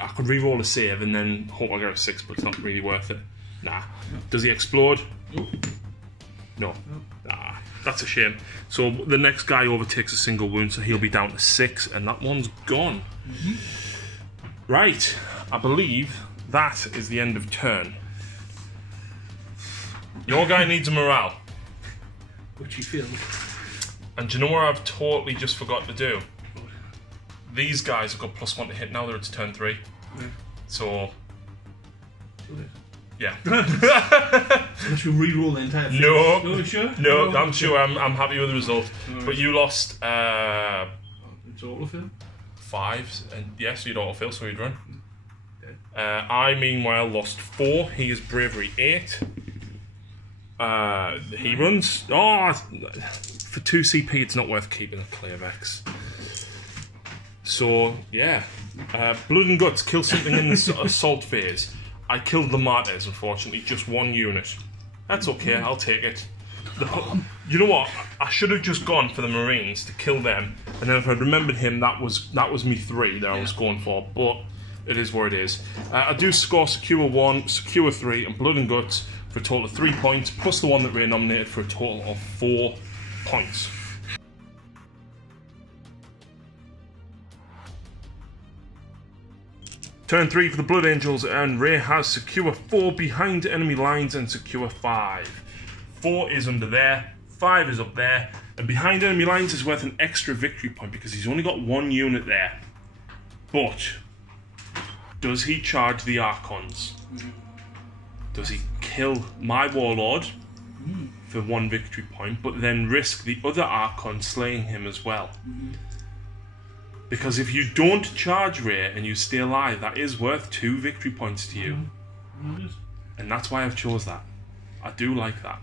I could re-roll a save and then hope I get a 6, but it's not really worth it. Nah. Does he explode? No. Ah, that's a shame. So the next guy overtakes a single wound, so he'll be down to 6, and that one's gone. Right. I believe that is the end of turn. Your guy needs a morale. Which you feel. And do you know what I've totally just forgot to do? These guys have got +1 to hit now that it's turn 3. Yeah. So, yeah. Unless you re-roll the entire thing. No. No, you sure? No, I'm sure. I'm happy with the result. Right. But you lost It's autofill. 5, and yes, you'd autofill, so you'd run. I meanwhile lost 4. He is bravery 8. He runs. Oh, for 2 CP, it's not worth keeping a Clavex. So yeah, Blood and Guts kill something in the assault phase. I killed the Martyrs, unfortunately, just 1 unit. That's okay, I'll take it. You know what? I should have just gone for the Marines to kill them, and then if I'd remembered him, that was me 3 that I was going for. But it is what it is. I do score Secure 1, Secure 3, and Blood and Guts for a total of 3 points, plus the one that Ray nominated for a total of 4 points. Turn 3 for the Blood Angels, and Ray has Secure 4 behind enemy lines and Secure 5. 4 is under there, 5 is up there, and behind enemy lines is worth an extra victory point because he's only got 1 unit there. But does he charge the Archons? Does he kill my Warlord for 1 victory point, but then risk the other Archon slaying him as well? Because if you don't charge Ray and you stay alive, that is worth 2 victory points to you. And that's why I've chose that. I do like that.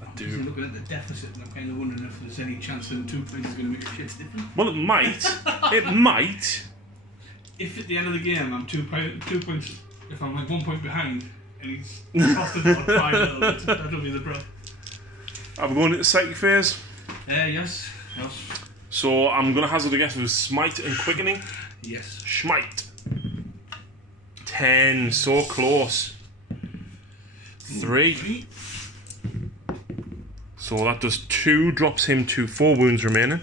I do. Looking at the deficit, and I'm kind of wondering if there's any chance that 2 points is going to make a shit difference. Well, it might. It might. If at the end of the game I'm 2 points, if I'm like 1 point behind, and he's costed on 5 a little bit. That'll be the pro. Are we going into psychic phase? Yes. So I'm going to hazard a guess with smite and quickening. Yes. Smite. 10, so close. 3. So that does 2, drops him to 4 wounds remaining.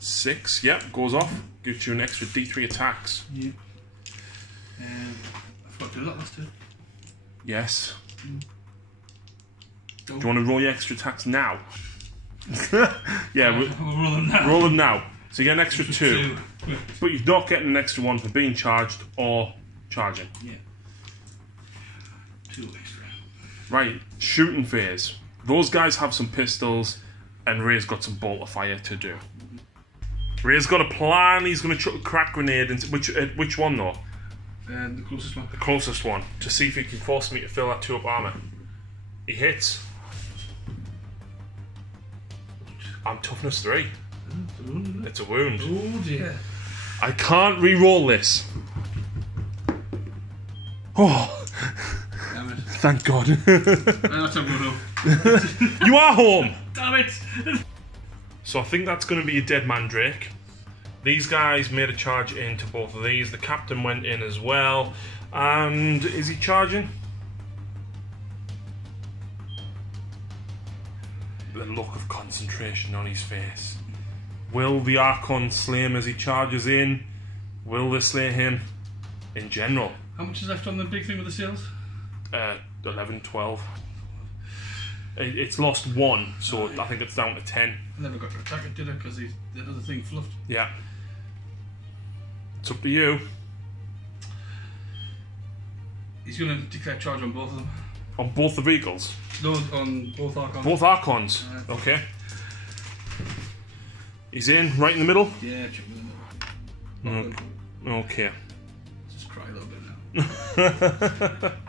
6, yep, goes off. Gives you an extra D3 attacks. Yeah. I forgot to do that last turn. Yes. Do you want to roll your extra attacks now? Yeah, we'll roll them now. Roll them now. So you get an extra 2. But you're not getting an extra 1 for being charged or charging. Yeah. 2 extra. Right, shooting phase. Those guys have some pistols, and Ray's got some bolt of fire to do. Ray's got a plan. He's going to chuck a crack grenade into which one though? The closest one. The closest one, to see if he can force me to fill that 2 up armor. He hits. I'm toughness 3. It's a wound, isn't it? It's a wound. Oh dear. I can't re-roll this. Oh, Damn it. thank God. That's not good home. You are home. Damn it. So I think that's going to be a dead mandrake. These guys made a charge into both of these. The captain went in as well. And is he charging? The look of concentration on his face. Will the Archon slay him as he charges in? Will they slay him in general? How much is left on the big thing with the sails? 11, 12. It's lost 1, so I think it's down to 10. I never got to attack it, did I? Because the other thing fluffed. Yeah. It's up to you. He's going to declare charge on both of them. On both the vehicles? No, on both Archons. Both Archons? Okay. He's in, right in the middle? Yeah, check in the middle. Okay. Just cry a little bit now.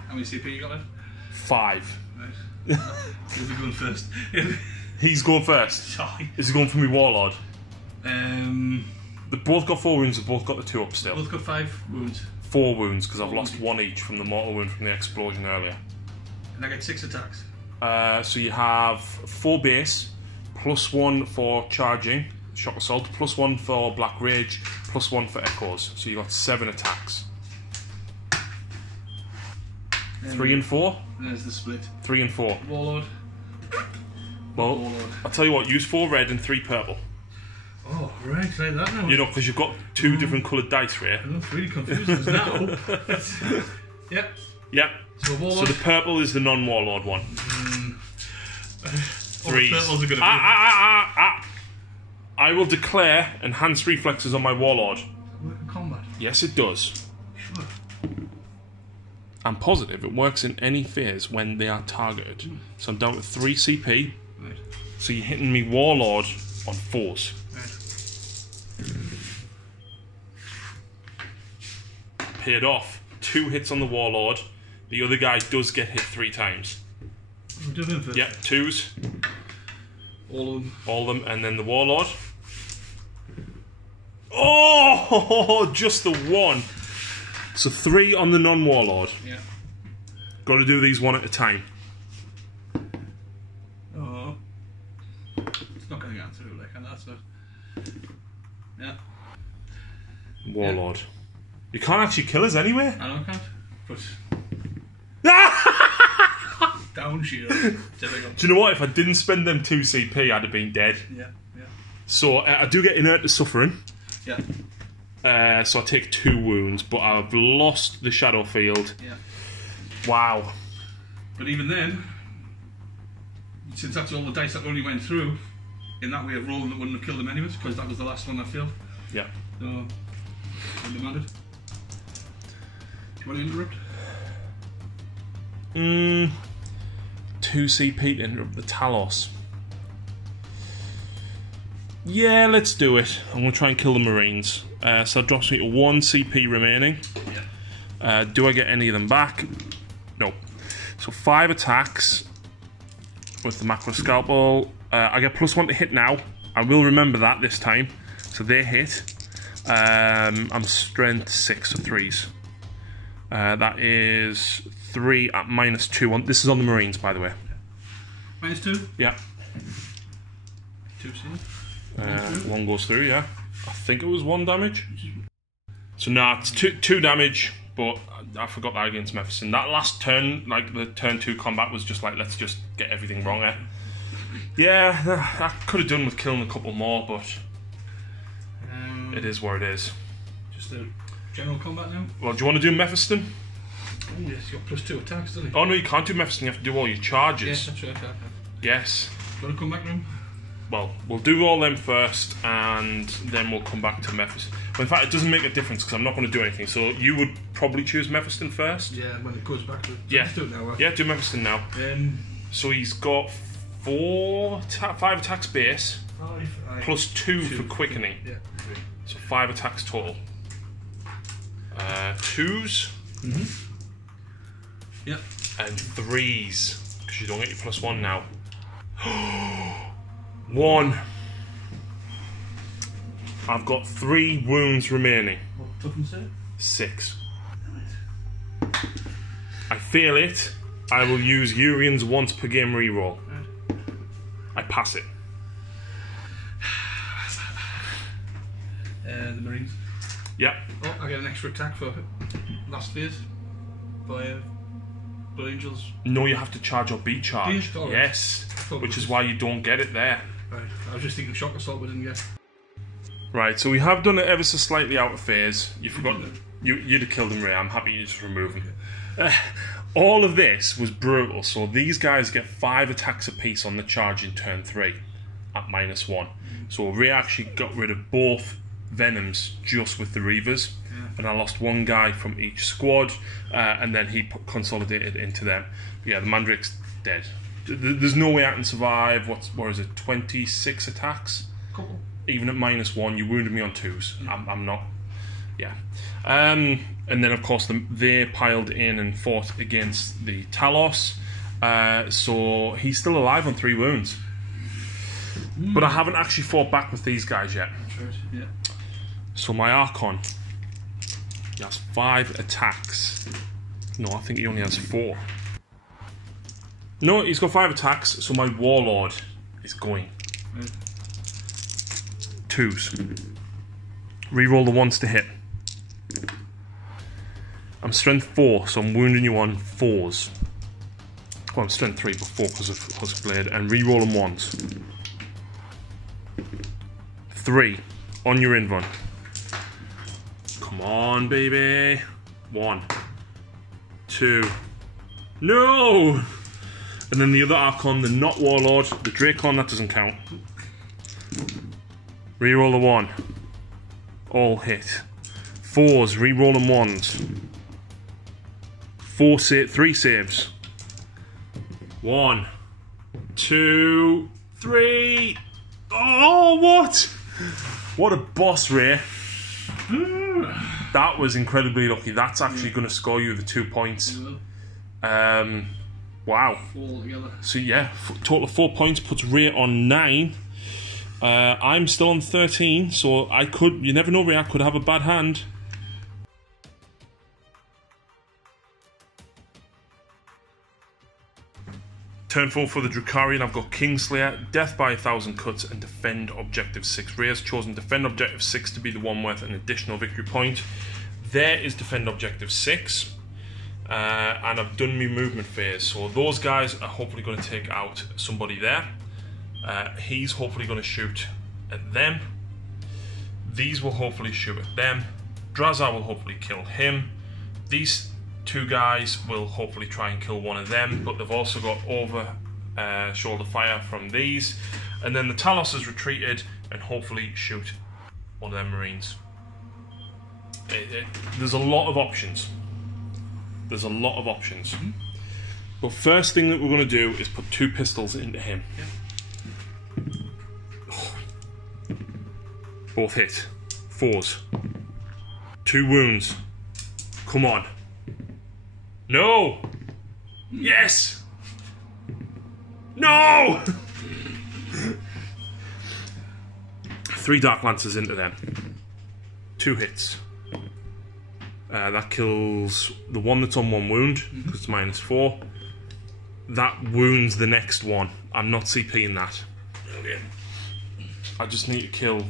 How many CP you got left? 5. Right. He'll be going first. He's going first? Sorry. Is he going for me Warlord? They both got 4 wounds, they've both got the 2 up still. Both got 5 wounds. 4 wounds, because I've lost 1 each from the mortal wound from the explosion earlier. And I get 6 attacks. So you have 4 base, +1 for charging, shock assault, +1 for black rage, +1 for echoes. So you got 7 attacks. 3 and 4? There's the split. 3 and 4. Warlord. Well, Warlord. I'll tell you what, use 4 red and 3 purple. Oh, right, say that now. You know, because you've got 2 different coloured dice here. I'm really confused now. Yep. Yep. So, Warlord. So the purple is the non-Warlord one. 3s. Purples are going to be. I will declare enhanced reflexes on my Warlord. Work in combat. Yes, it does. Sure. I'm positive it works in any phase when they are targeted. So I'm down to 3 CP. Right. So you're hitting me Warlord on 4s. Right. Paid off. 2 hits on the Warlord. The other guy does get hit 3 times. We'll do them first. Yep, 2s. All of them. All of them, and then the Warlord. Oh, just the 1. So 3 on the non-Warlord. Yeah. Got to do these one at a time. Oh. It's not going to get through, like, and that's it. Yeah. Warlord. Yeah. You can't actually kill us anyway. I know I can't. But. Down shield. Typical. Do you know what? If I didn't spend them 2 CP, I'd have been dead. Yeah, yeah. So I do get inert to suffering. Yeah. So I take 2 wounds, but I've lost the shadow field. Yeah. Wow. But even then, since that's all the dice that only went through, in that way of rolling that wouldn't have killed him anyways, because that was the last one I failed. Yeah. So, undemanded. Do you want to interrupt? 2 CP to interrupt the Talos. Yeah, let's do it. I'm going to try and kill the Marines. So that drops me to 1 CP remaining. Yeah. Do I get any of them back? No. So 5 attacks with the macro scalpel. I get +1 to hit now. I will remember that this time. So they hit. I'm strength 6, so 3s. That is 3 at -2. This is on the Marines, by the way. -2? Yeah. 2 C. 1 goes through, yeah. I think it was 1 damage. So now it's 2 damage, but I forgot that against Mephiston. That last turn, like the turn 2 combat, was just like, let's just get everything wrong here. Yeah, I could have done with killing a couple more, but it is what it is. Just the general combat now? Well, do you want to do Mephiston? Oh yes, you've got +2 attacks, doesn't he? Oh no, you can't do Mephiston, you have to do all your charges. Yes, that's right, Yes. Do you want to come back now? Well, we'll do all them first, and then we'll come back to Mephiston. But in fact, it doesn't make a difference, because I'm not going to do anything. So you would probably choose Mephiston first? Yeah, when it goes back to it. Yeah. Let's do it now. Yeah, do Mephiston now. So he's got 5 attacks base, plus 2 for quickening. Yeah. So 5 attacks total. 2s. Yep. And 3s, because you don't get your +1 now. 1. I've got 3 wounds remaining. What toughness is it? 6. I fail it. I will use Urian's once per game reroll. I pass it. The Marines. Yep. Oh, I get an extra attack for last phase by Blood Angels. No, you have to charge or beat charge. Oh, yes. Which is why you don't get it there. Right. I was just thinking shock assault, but didn't get. Right, so we have done it ever so slightly out of phase. You forgot. You'd have killed him, Ray. I'm happy you just remove him. All of this was brutal. So these guys get 5 attacks apiece on the charge in turn 3 at -1. So Ray actually got rid of both Venoms just with the Reavers, and I lost 1 guy from each squad, and then he consolidated into them. But yeah, the Mandrake's dead. There's no way I can survive. What is it? 26 attacks. Couple. Even at -1, you wounded me on 2s. I'm not. Yeah. And then of course they piled in and fought against the Talos. So he's still alive on 3 wounds. But I haven't actually fought back with these guys yet. Right. Yeah. So my Archon, he has 5 attacks. No, I think he only has 4. No, he's got 5 attacks, so my Warlord is going. Right. 2s. Reroll the 1s to hit. I'm strength 4, so I'm wounding you on 4s. Well, I'm strength 3, but 4 because of Husk Blade. And reroll them 1s. 3 on your invuln. Come on, baby. 1, 2. No! And then the other Archon, the not Warlord, the Dracon, that doesn't count. Reroll the 1. All hit. 4s, reroll them 1s. 3 saves. 1, 2, 3. Oh, what? What a boss, Ray. That was incredibly lucky. That's actually going to score you the 2 points. Wow. 4 together. So yeah, total of 4 points puts Ray on 9. I'm still on 13, so I could. You never know, Ray. I could have a bad hand. Turn 4 for the Drukhari, and I've got Kingslayer, Death by 1,000 Cuts, and Defend Objective 6. Ray has chosen Defend Objective 6 to be the one worth an additional victory point. There is Defend Objective 6. And I've done my movement phase, so those guys are hopefully going to take out somebody there. He's hopefully going to shoot at them. These will hopefully shoot at them. Drazar will hopefully kill him. These 2 guys will hopefully try and kill one of them, but they've also got over shoulder fire from these. And then the Talos has retreated and hopefully shoot one of them Marines. There's a lot of options. There's a lot of options. But first thing that we're going to do is put 2 pistols into him. Oh. Both hit. 4s. 2 wounds. Come on. No! Yes! No! 3 Dark Lancers into them. 2 hits. That kills the one that's on 1 wound, because it's -4. That wounds the next one. I'm not CPing that. Okay. I just need to kill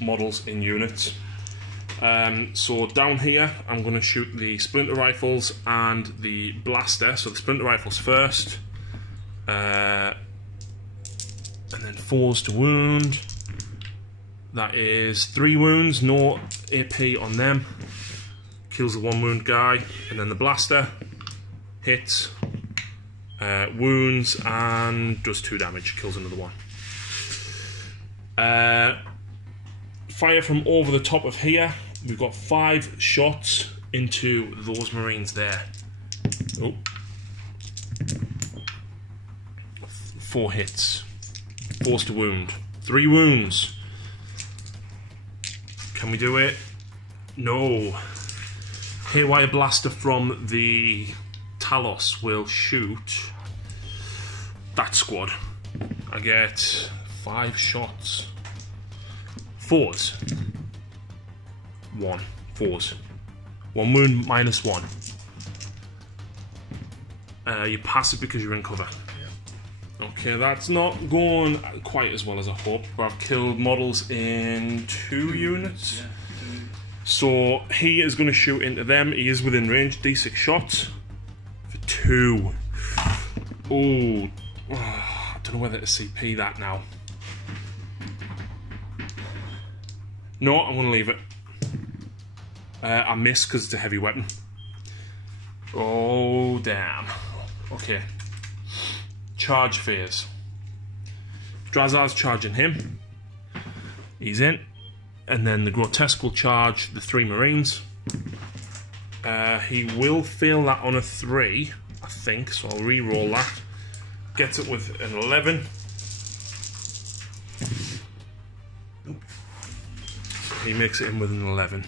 models in units. So down here, I'm going to shoot the splinter rifles and the blaster. So the splinter rifles first. And then 4s to wound. That is 3 wounds, no AP on them. Kills the 1 wound guy. And then the blaster hits, wounds, and does 2 damage. Kills another one. Fire from over the top of here. We've got 5 shots into those Marines there. Oh. 4 hits. 4's to wound. 3 wounds. Can we do it? No. Haywire blaster from the Talos will shoot that squad. I get 5 shots. 4s. 1. 4s. 1 wound -1. You pass it because you're in cover. Okay, that's not going quite as well as I hoped, but I've killed models in 2 units. So he is going to shoot into them. He is within range. D6 shots for 2. Oh, I don't know whether to CP that now. No, I'm going to leave it. I miss because it's a heavy weapon. Oh, damn. Okay. Charge phase. Drazar's charging him. He's in. And then the Grotesque will charge the 3 Marines. He will fail that on a 3, I think, so I'll re-roll that. Gets it with an 11. So he makes it in with an 11.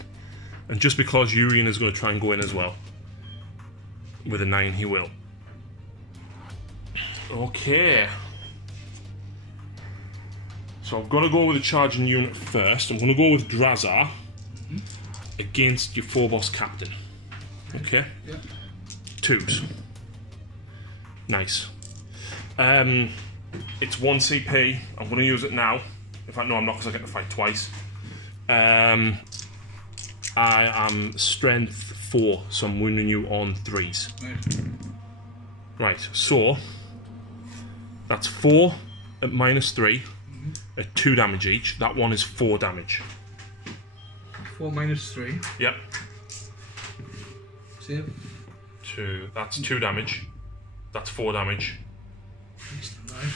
And just because Urian is going to try and go in as well, with a 9 he will. Okay. So I've got to go with a charging unit first. I'm going to go with Drazar against your Phobos captain. Okay? Yeah. 2s. Nice. It's 1 CP. I'm going to use it now. In fact, no, I'm not, because I get to fight twice. I am strength 4, so I'm wounding you on 3s. Right, so that's 4 at -3 at 2 damage each. That one is 4 damage. 4 -3. Yep. Save. 2. That's 2 damage. That's 4 damage.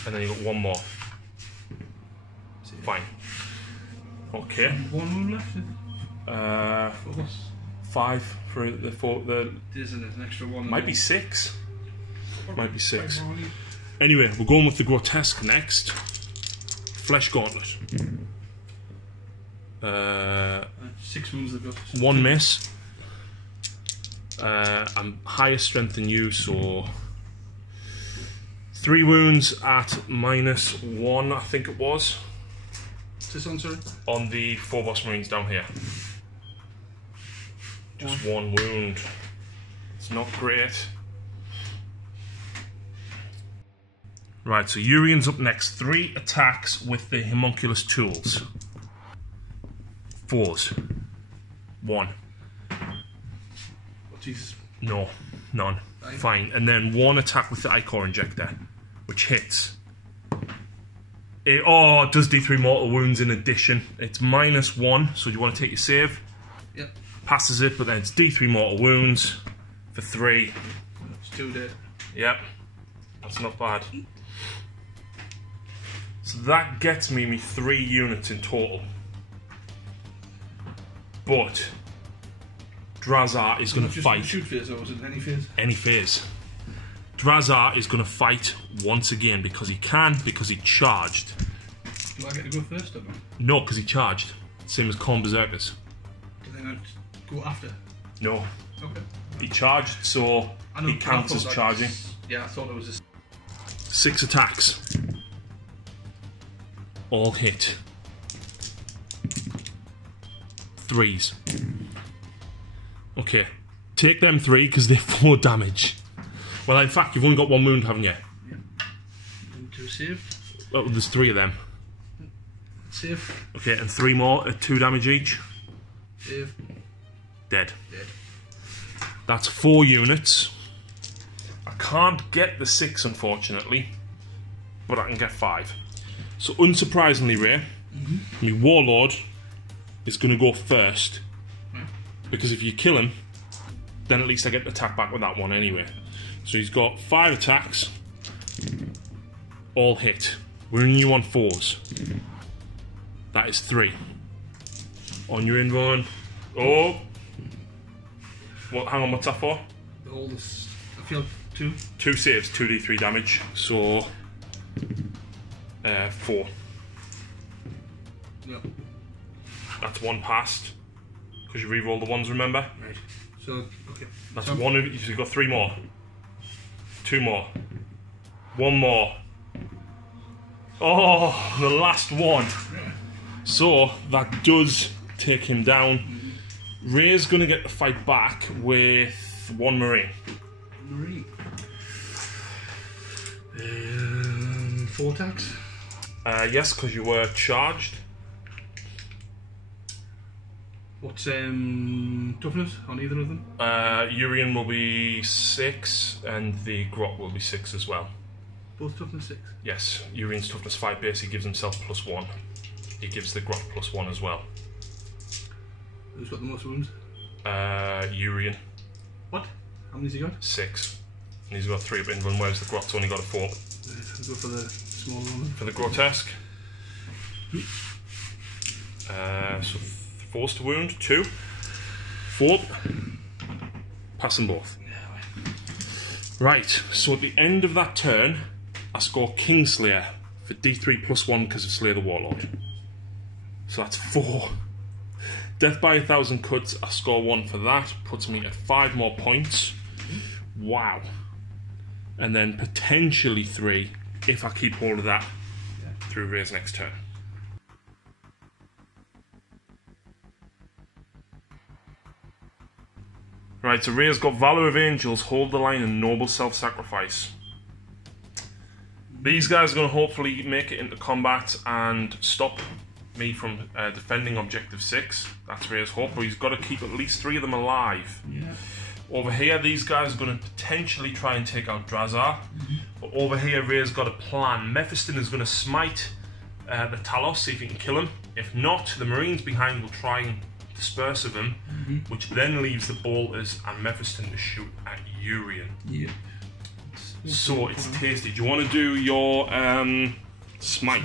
And then you got 1 more. Save. Fine. Okay. 1 wound left. 5 for the 4. Isn't it an extra 1? Might be 6. Might be 6. Anyway, we're going with the Grotesque next. Flesh Gauntlet. 6 wounds they've got. 1 miss. I'm higher strength than you, so 3 wounds at -1, I think it was. What's this on, sorry? On the Phobos Marines down here. Just 1 wound. It's not great. Right, so Urian's up next. 3 attacks with the homunculus tools. 4s. 1. Oh, Jesus. No, none. Fine. And then 1 attack with the Ichor Injector, which hits. It does D3 mortal wounds in addition. It's -1, so do you want to take your save? Yep. Passes it, but then it's D3 mortal wounds for 3. It's 2 dead. Yep. That's not bad. So that gets me 3 units in total. But Drazar is going to fight. Shoot phase, or was it any phase? Any phase. Drazar is going to fight once again because he can, because he charged. Do I get to go first or not? No, because he charged. Same as Khorne Berserkers. Do they not go after? No. Okay. He charged, so he counts as charging. Yeah, I thought it was a 6 attacks. All hit. 3s. Okay, Take them 3 because they're 4 damage. Well, in fact, you've only got 1 wound, haven't you? Yeah. And 2 save. Oh, there's 3 of them. Save. Okay, and 3 more at 2 damage each. Save. Dead. Dead. That's 4 units. I can't get the 6, unfortunately, but I can get 5. So, unsurprisingly, Ray, my Warlord is going to go first. Because if you kill him, then at least I get the attack back with that one anyway. So he's got 5 attacks, all hit. We're in you on 4s. That is 3. On your invuln. Oh! What? Hang on, what's that for? All this. I feel 2. 2 saves, 2d3 damage. So 4. Yep. That's 1 passed. Because you re-roll the ones, remember? Right. So, okay. That's 1 of you've got 3 more. 2 more. 1 more. Oh, the last one. Yeah. So, that does take him down. Ray's going to get the fight back with 1 Marine. Marine. 4 attacks? Yes, because you were charged. What's toughness on either of them? Urian will be 6, and the Grot will be 6 as well. Both toughness 6? Yes, Urian's toughness 5 base, he gives himself +1. He gives the Grot +1 as well. Who's got the most wounds? Urian. What? How many's he got? 6. And he's got 3 of invuln, whereas the Grot's only got a 4. I'll go for the smaller one. For the Grotesque. So 4's to wound, 2. 4. Pass them both. Right, so at the end of that turn, I score Kingslayer for D3 +1 because of Slay the Warlord. So that's 4. Death by 1,000 cuts, I score 1 for that, puts me at 5 more points. Wow. And then potentially 3 if I keep hold of that through Ray's next turn. Right, so Ray's got Valor of Angels, Hold the Line, and Noble Self-Sacrifice. These guys are going to hopefully make it into combat and stop me from defending Objective 6. That's Ray's hope, but he's got to keep at least 3 of them alive. Yeah. Over here, these guys are going to potentially try and take out Drazar. But over here, Ray's got a plan. Mephiston is going to smite the Talos, see if he can kill him. If not, the Marines behind will try and disperse of him, which then leaves the bolters and Mephiston to shoot at Urian. Yeah. So it's tasty. Do you want to do your smite?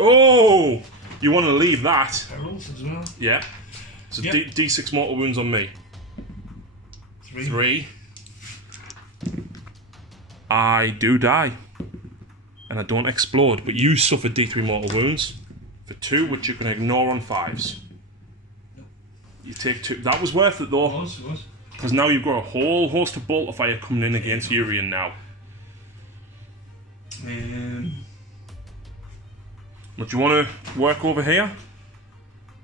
Oh! You want to leave that? Perils as well. Yeah. So Yep. D6 mortal wounds on me. 3. I do die. And I don't explode, but you suffer D3 mortal wounds for 2, which you can ignore on 5s. You take 2. That was worth it though. It was. Because now you've got a whole host of bolter fire coming in against Urian now. But do you want to work over here?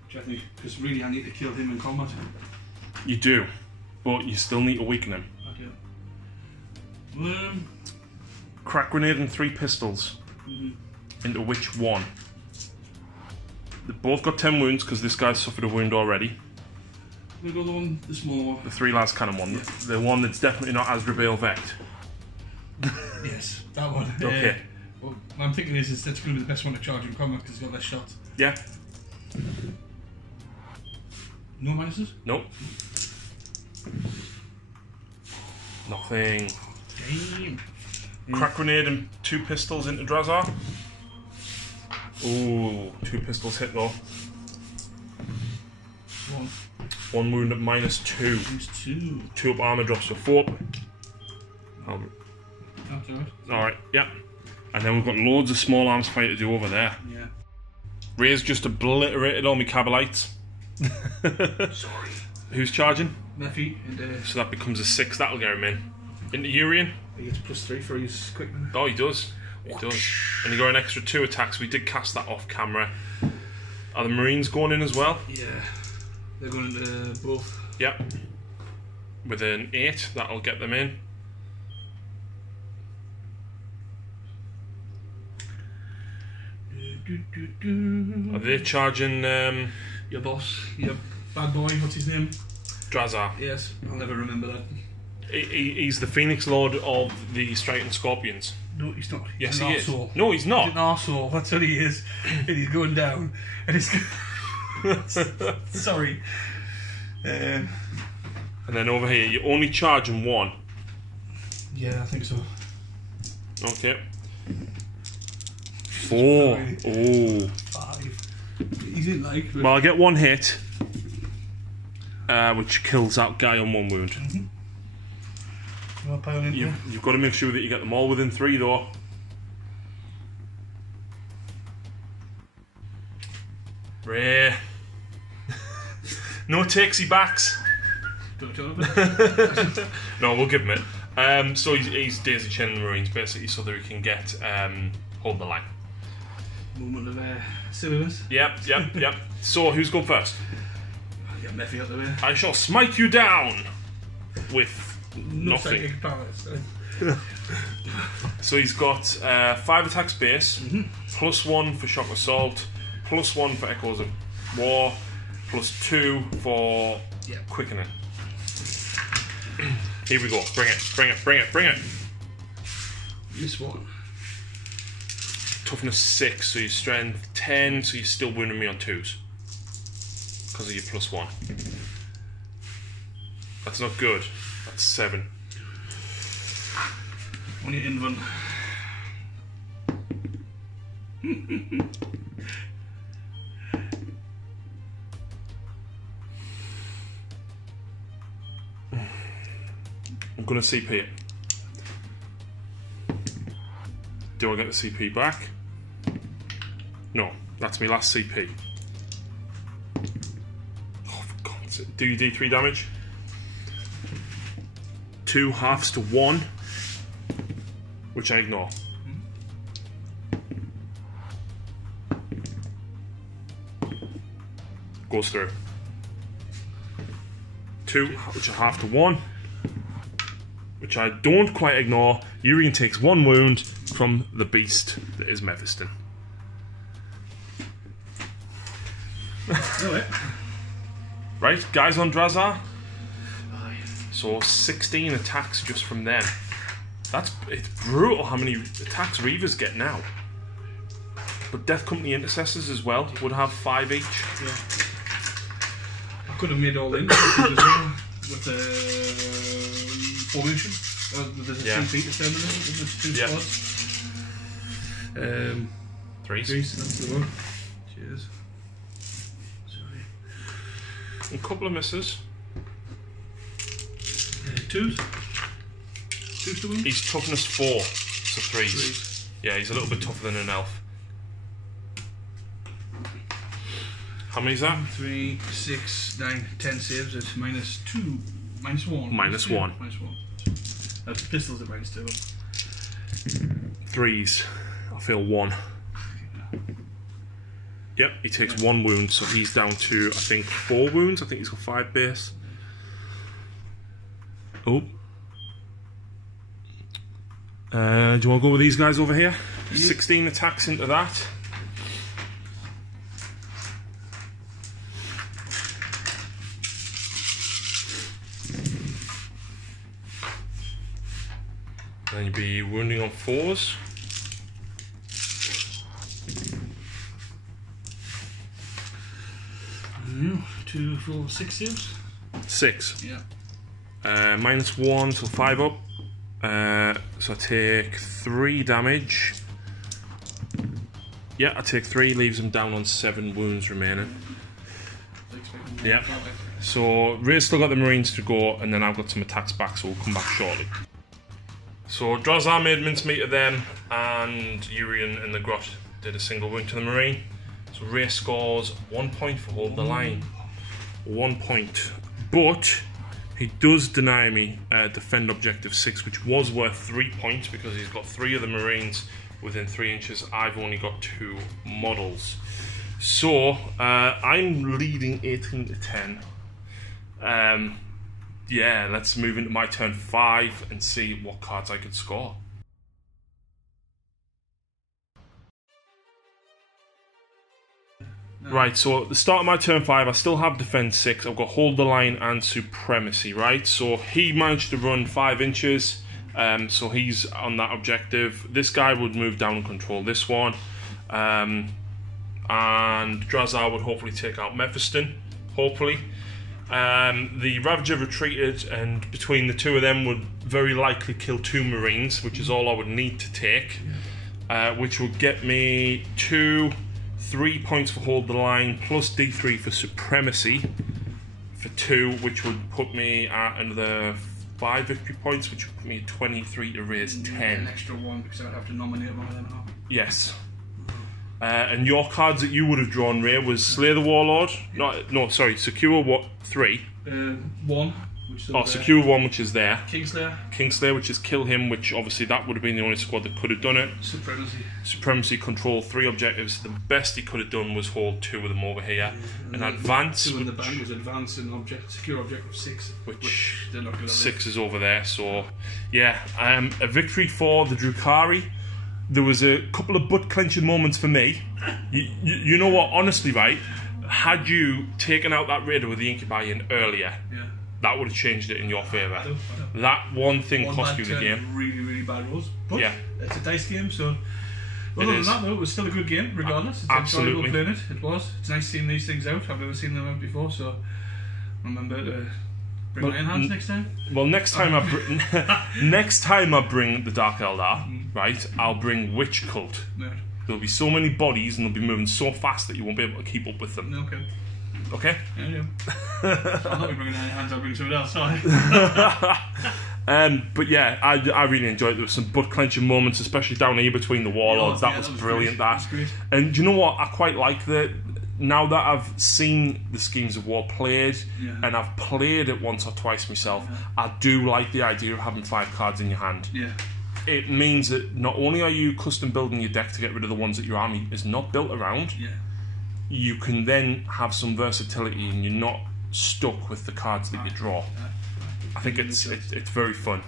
Because really I need to kill him in combat. You do, but you still need to weaken him. Okay. Crack grenade and 3 pistols. Into which one? They've both got 10 wounds because this guy's suffered a wound already. We'll go the small one. The 3 las cannon one. Yeah. The one that's definitely not Asrabael Vect. Yes, that one. Okay. Well, what I'm thinking is that's going to be the best one to charge in combat because it's got less shots. Yeah. No minuses? Nope. Nothing. Damn. Crack grenade and 2 pistols into Drazar. Ooh, 2 pistols hit though. 1 wound at -2. -2. 2 up armor drops to 4. That's alright. Alright, yeah. And then we've got loads of small arms fight to do over there. Yeah. Ray's just obliterated all my Cabalites. Sorry. Who's charging? Mephi and So that becomes a 6, that'll get him in. Into Urian. he gets +3 for his quickness. Oh, he does. He does. And he got an extra 2 attacks. We did cast that off camera. Are the Marines going in as well? Yeah, they're going into both. Yep. With an 8, that'll get them in. Are they charging your boss, your bad boy, what's his name? Drazar? Yes, I'll never remember that. He's the Phoenix Lord of the Striking Scorpions. No, he's not. Yes, he's he is. arsehole. No, he's not. He's an arsehole, that's what he is. And he's going down. And he's... Sorry. And then over here, you're only charging 1. Yeah, I think so. Okay. 4. Oh. 5. He's in like... Well, I get 1 hit, which kills that guy on 1 wound. Mm-hmm. You've got to make sure that you get them all within 3, though. Rare. No takesy backs. No, we'll give him it. So he's daisy chaining the Marines basically, so that he can get hold the line. Moment of silliness. Yep. So who's going first? I'll get Mephi out the way. I shall smite you down with nothing. Psychic powers. So he's got 5 attacks base, +1 for shock assault, +1 for echoes of war, +2 for quickening. Here we go. Bring it. This one. Toughness 6, so your strength 10, so you're still wounding me on 2s because of your +1. That's not good. That's 7. On your invuln. I'm gonna CP it. Do I get the CP back? No, that's my last CP. Oh, for God's sake. Do your D3 damage. 2 halves to 1, which I ignore. Goes through. 2, which are half to 1, which I don't quite ignore. Urian takes 1 wound from the beast that is Mephiston. Right, guys on Drazar. So 16 attacks just from them. It's brutal how many attacks Reavers get now. But Death Company Intercessors as well would have 5 each. Yeah. I could have made all in with the formation. There's a 2 feet of terminal. There's 2 squads. 3s. 3s, that's the one. Cheers. Sorry. A couple of misses. 2s. 2s to win. He's toughness 4, so 3s. Yeah, he's a little bit tougher than an elf. How many is that? 3, 6, 9, 10 saves. It's -2, -1. -1. -1. That's pistols at -2. 3s. I feel 1. Yep, he takes 1 wound, so he's down to, I think, 4 wounds. I think he's got 5 base. Oh. Do you want to go with these guys over here? 16 attacks into that. Then you'd be wounding on 4s. Mm, 2, 4, 6 saves. 6. Yeah. -1 till 5 up. So I take 3 damage. Yeah, I take 3, leaves him down on 7 wounds remaining. Yeah. So Ray's still got the Marines to go, and then I've got some attacks back, so we'll come back shortly. So Drazar made mincemeat of them, and Urian and the Grot did a single wound to the Marine. So Ray scores 1 point for holding the line. 1 point. But he does deny me defend objective 6, which was worth 3 points because he's got 3 of the Marines within 3 inches. I've only got 2 models. So, I'm leading 18 to 10. Yeah, let's move into my turn 5 and see what cards I could score. No. Right, so at the start of my turn 5, I still have Defend 6. I've got Hold the Line and Supremacy, right? So he managed to run 5 inches, so he's on that objective. This guy would move down and control this one. And Drazar would hopefully take out Mephiston, hopefully. The Ravager retreated, and between the two of them would very likely kill 2 Marines, which is all I would need to take, which would get me 3 points for Hold the Line, plus D3 for Supremacy for 2, which would put me at another 5 victory points, which would put me at 23 to raise 10. An extra 1 because I'd have to nominate one of them now. Yes. And your cards that you would have drawn, Ray, was Slay the Warlord. No, sorry, Secure what? 3. 1. Which is Secure 1, which is there. Kingslayer, which is Kill Him, which obviously that would have been the only squad that could have done it. Supremacy, control 3 objectives. The best he could have done was hold 2 of them over here. And advance. 2 in the band was advance and object, secure objective 6. Which they're not 6 is over there. So, yeah. A victory for the Drukhari. There was a couple of butt-clenching moments for me. You know what, honestly, right? Had you taken out that Raider with the Incubi in earlier, that would have changed it in your favour. I know. That one thing cost you the game. Really, really bad rolls. But yeah, it's a dice game, so other than that, though, it was still a good game, regardless. It's enjoyable playing it. It was. It's nice seeing these things out. I've never seen them out before, so remember to bring Iron Hands next time. Well, next time I bring the Dark Eldar, right? I'll bring Witch Cult. Right. There'll be so many bodies and they'll be moving so fast that you won't be able to keep up with them. Okay. Okay? Yeah. So I'll not be bringing Iron Hands, I'll bring something else, sorry. But yeah, I really enjoyed it. There were some butt-clenching moments, especially down here between the Warlords. That was brilliant, that. And do you know what? I quite like that. Now that I've seen the Schemes of War played, and I've played it once or twice myself, I do like the idea of having 5 cards in your hand. Yeah. It means that not only are you custom building your deck to get rid of the ones that your army is not built around, you can then have some versatility and you're not stuck with the cards that you draw. I think it's very fun.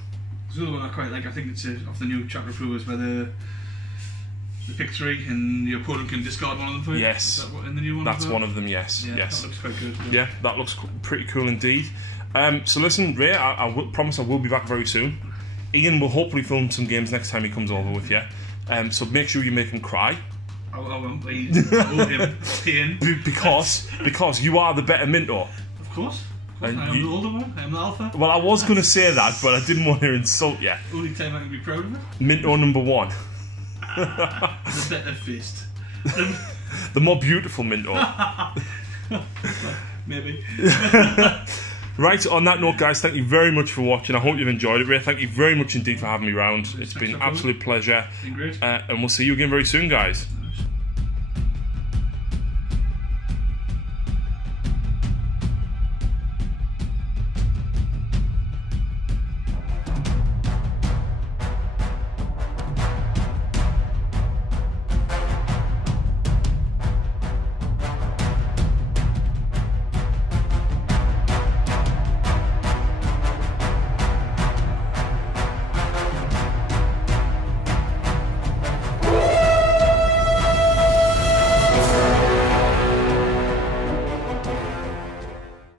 There's another one I quite like. I think it's off the new chapter approvers where the pick 3 and your opponent can discard one of them for you. Yes. Is that what, in the new one? That's one of them, yes. Yeah, yes. That looks quite good. Yeah, that looks pretty cool indeed. So listen, Ray, I promise I will be back very soon. Ian will hopefully film some games next time he comes over with you. So make sure you make him cry. I won't, please. I owe him pain. Because you are the better Minto. Of course. I am the older one. I am the alpha. Well, I was going to say that, but I didn't want to insult you. Only time I can be proud of it. Minto number 1. The better fist. The more beautiful Minto. Maybe. Right, on that note, guys, thank you very much for watching. I hope you've enjoyed it. Ray, thank you very much indeed for having me round. It's been an absolute pleasure. Been great. And we'll see you again very soon, guys.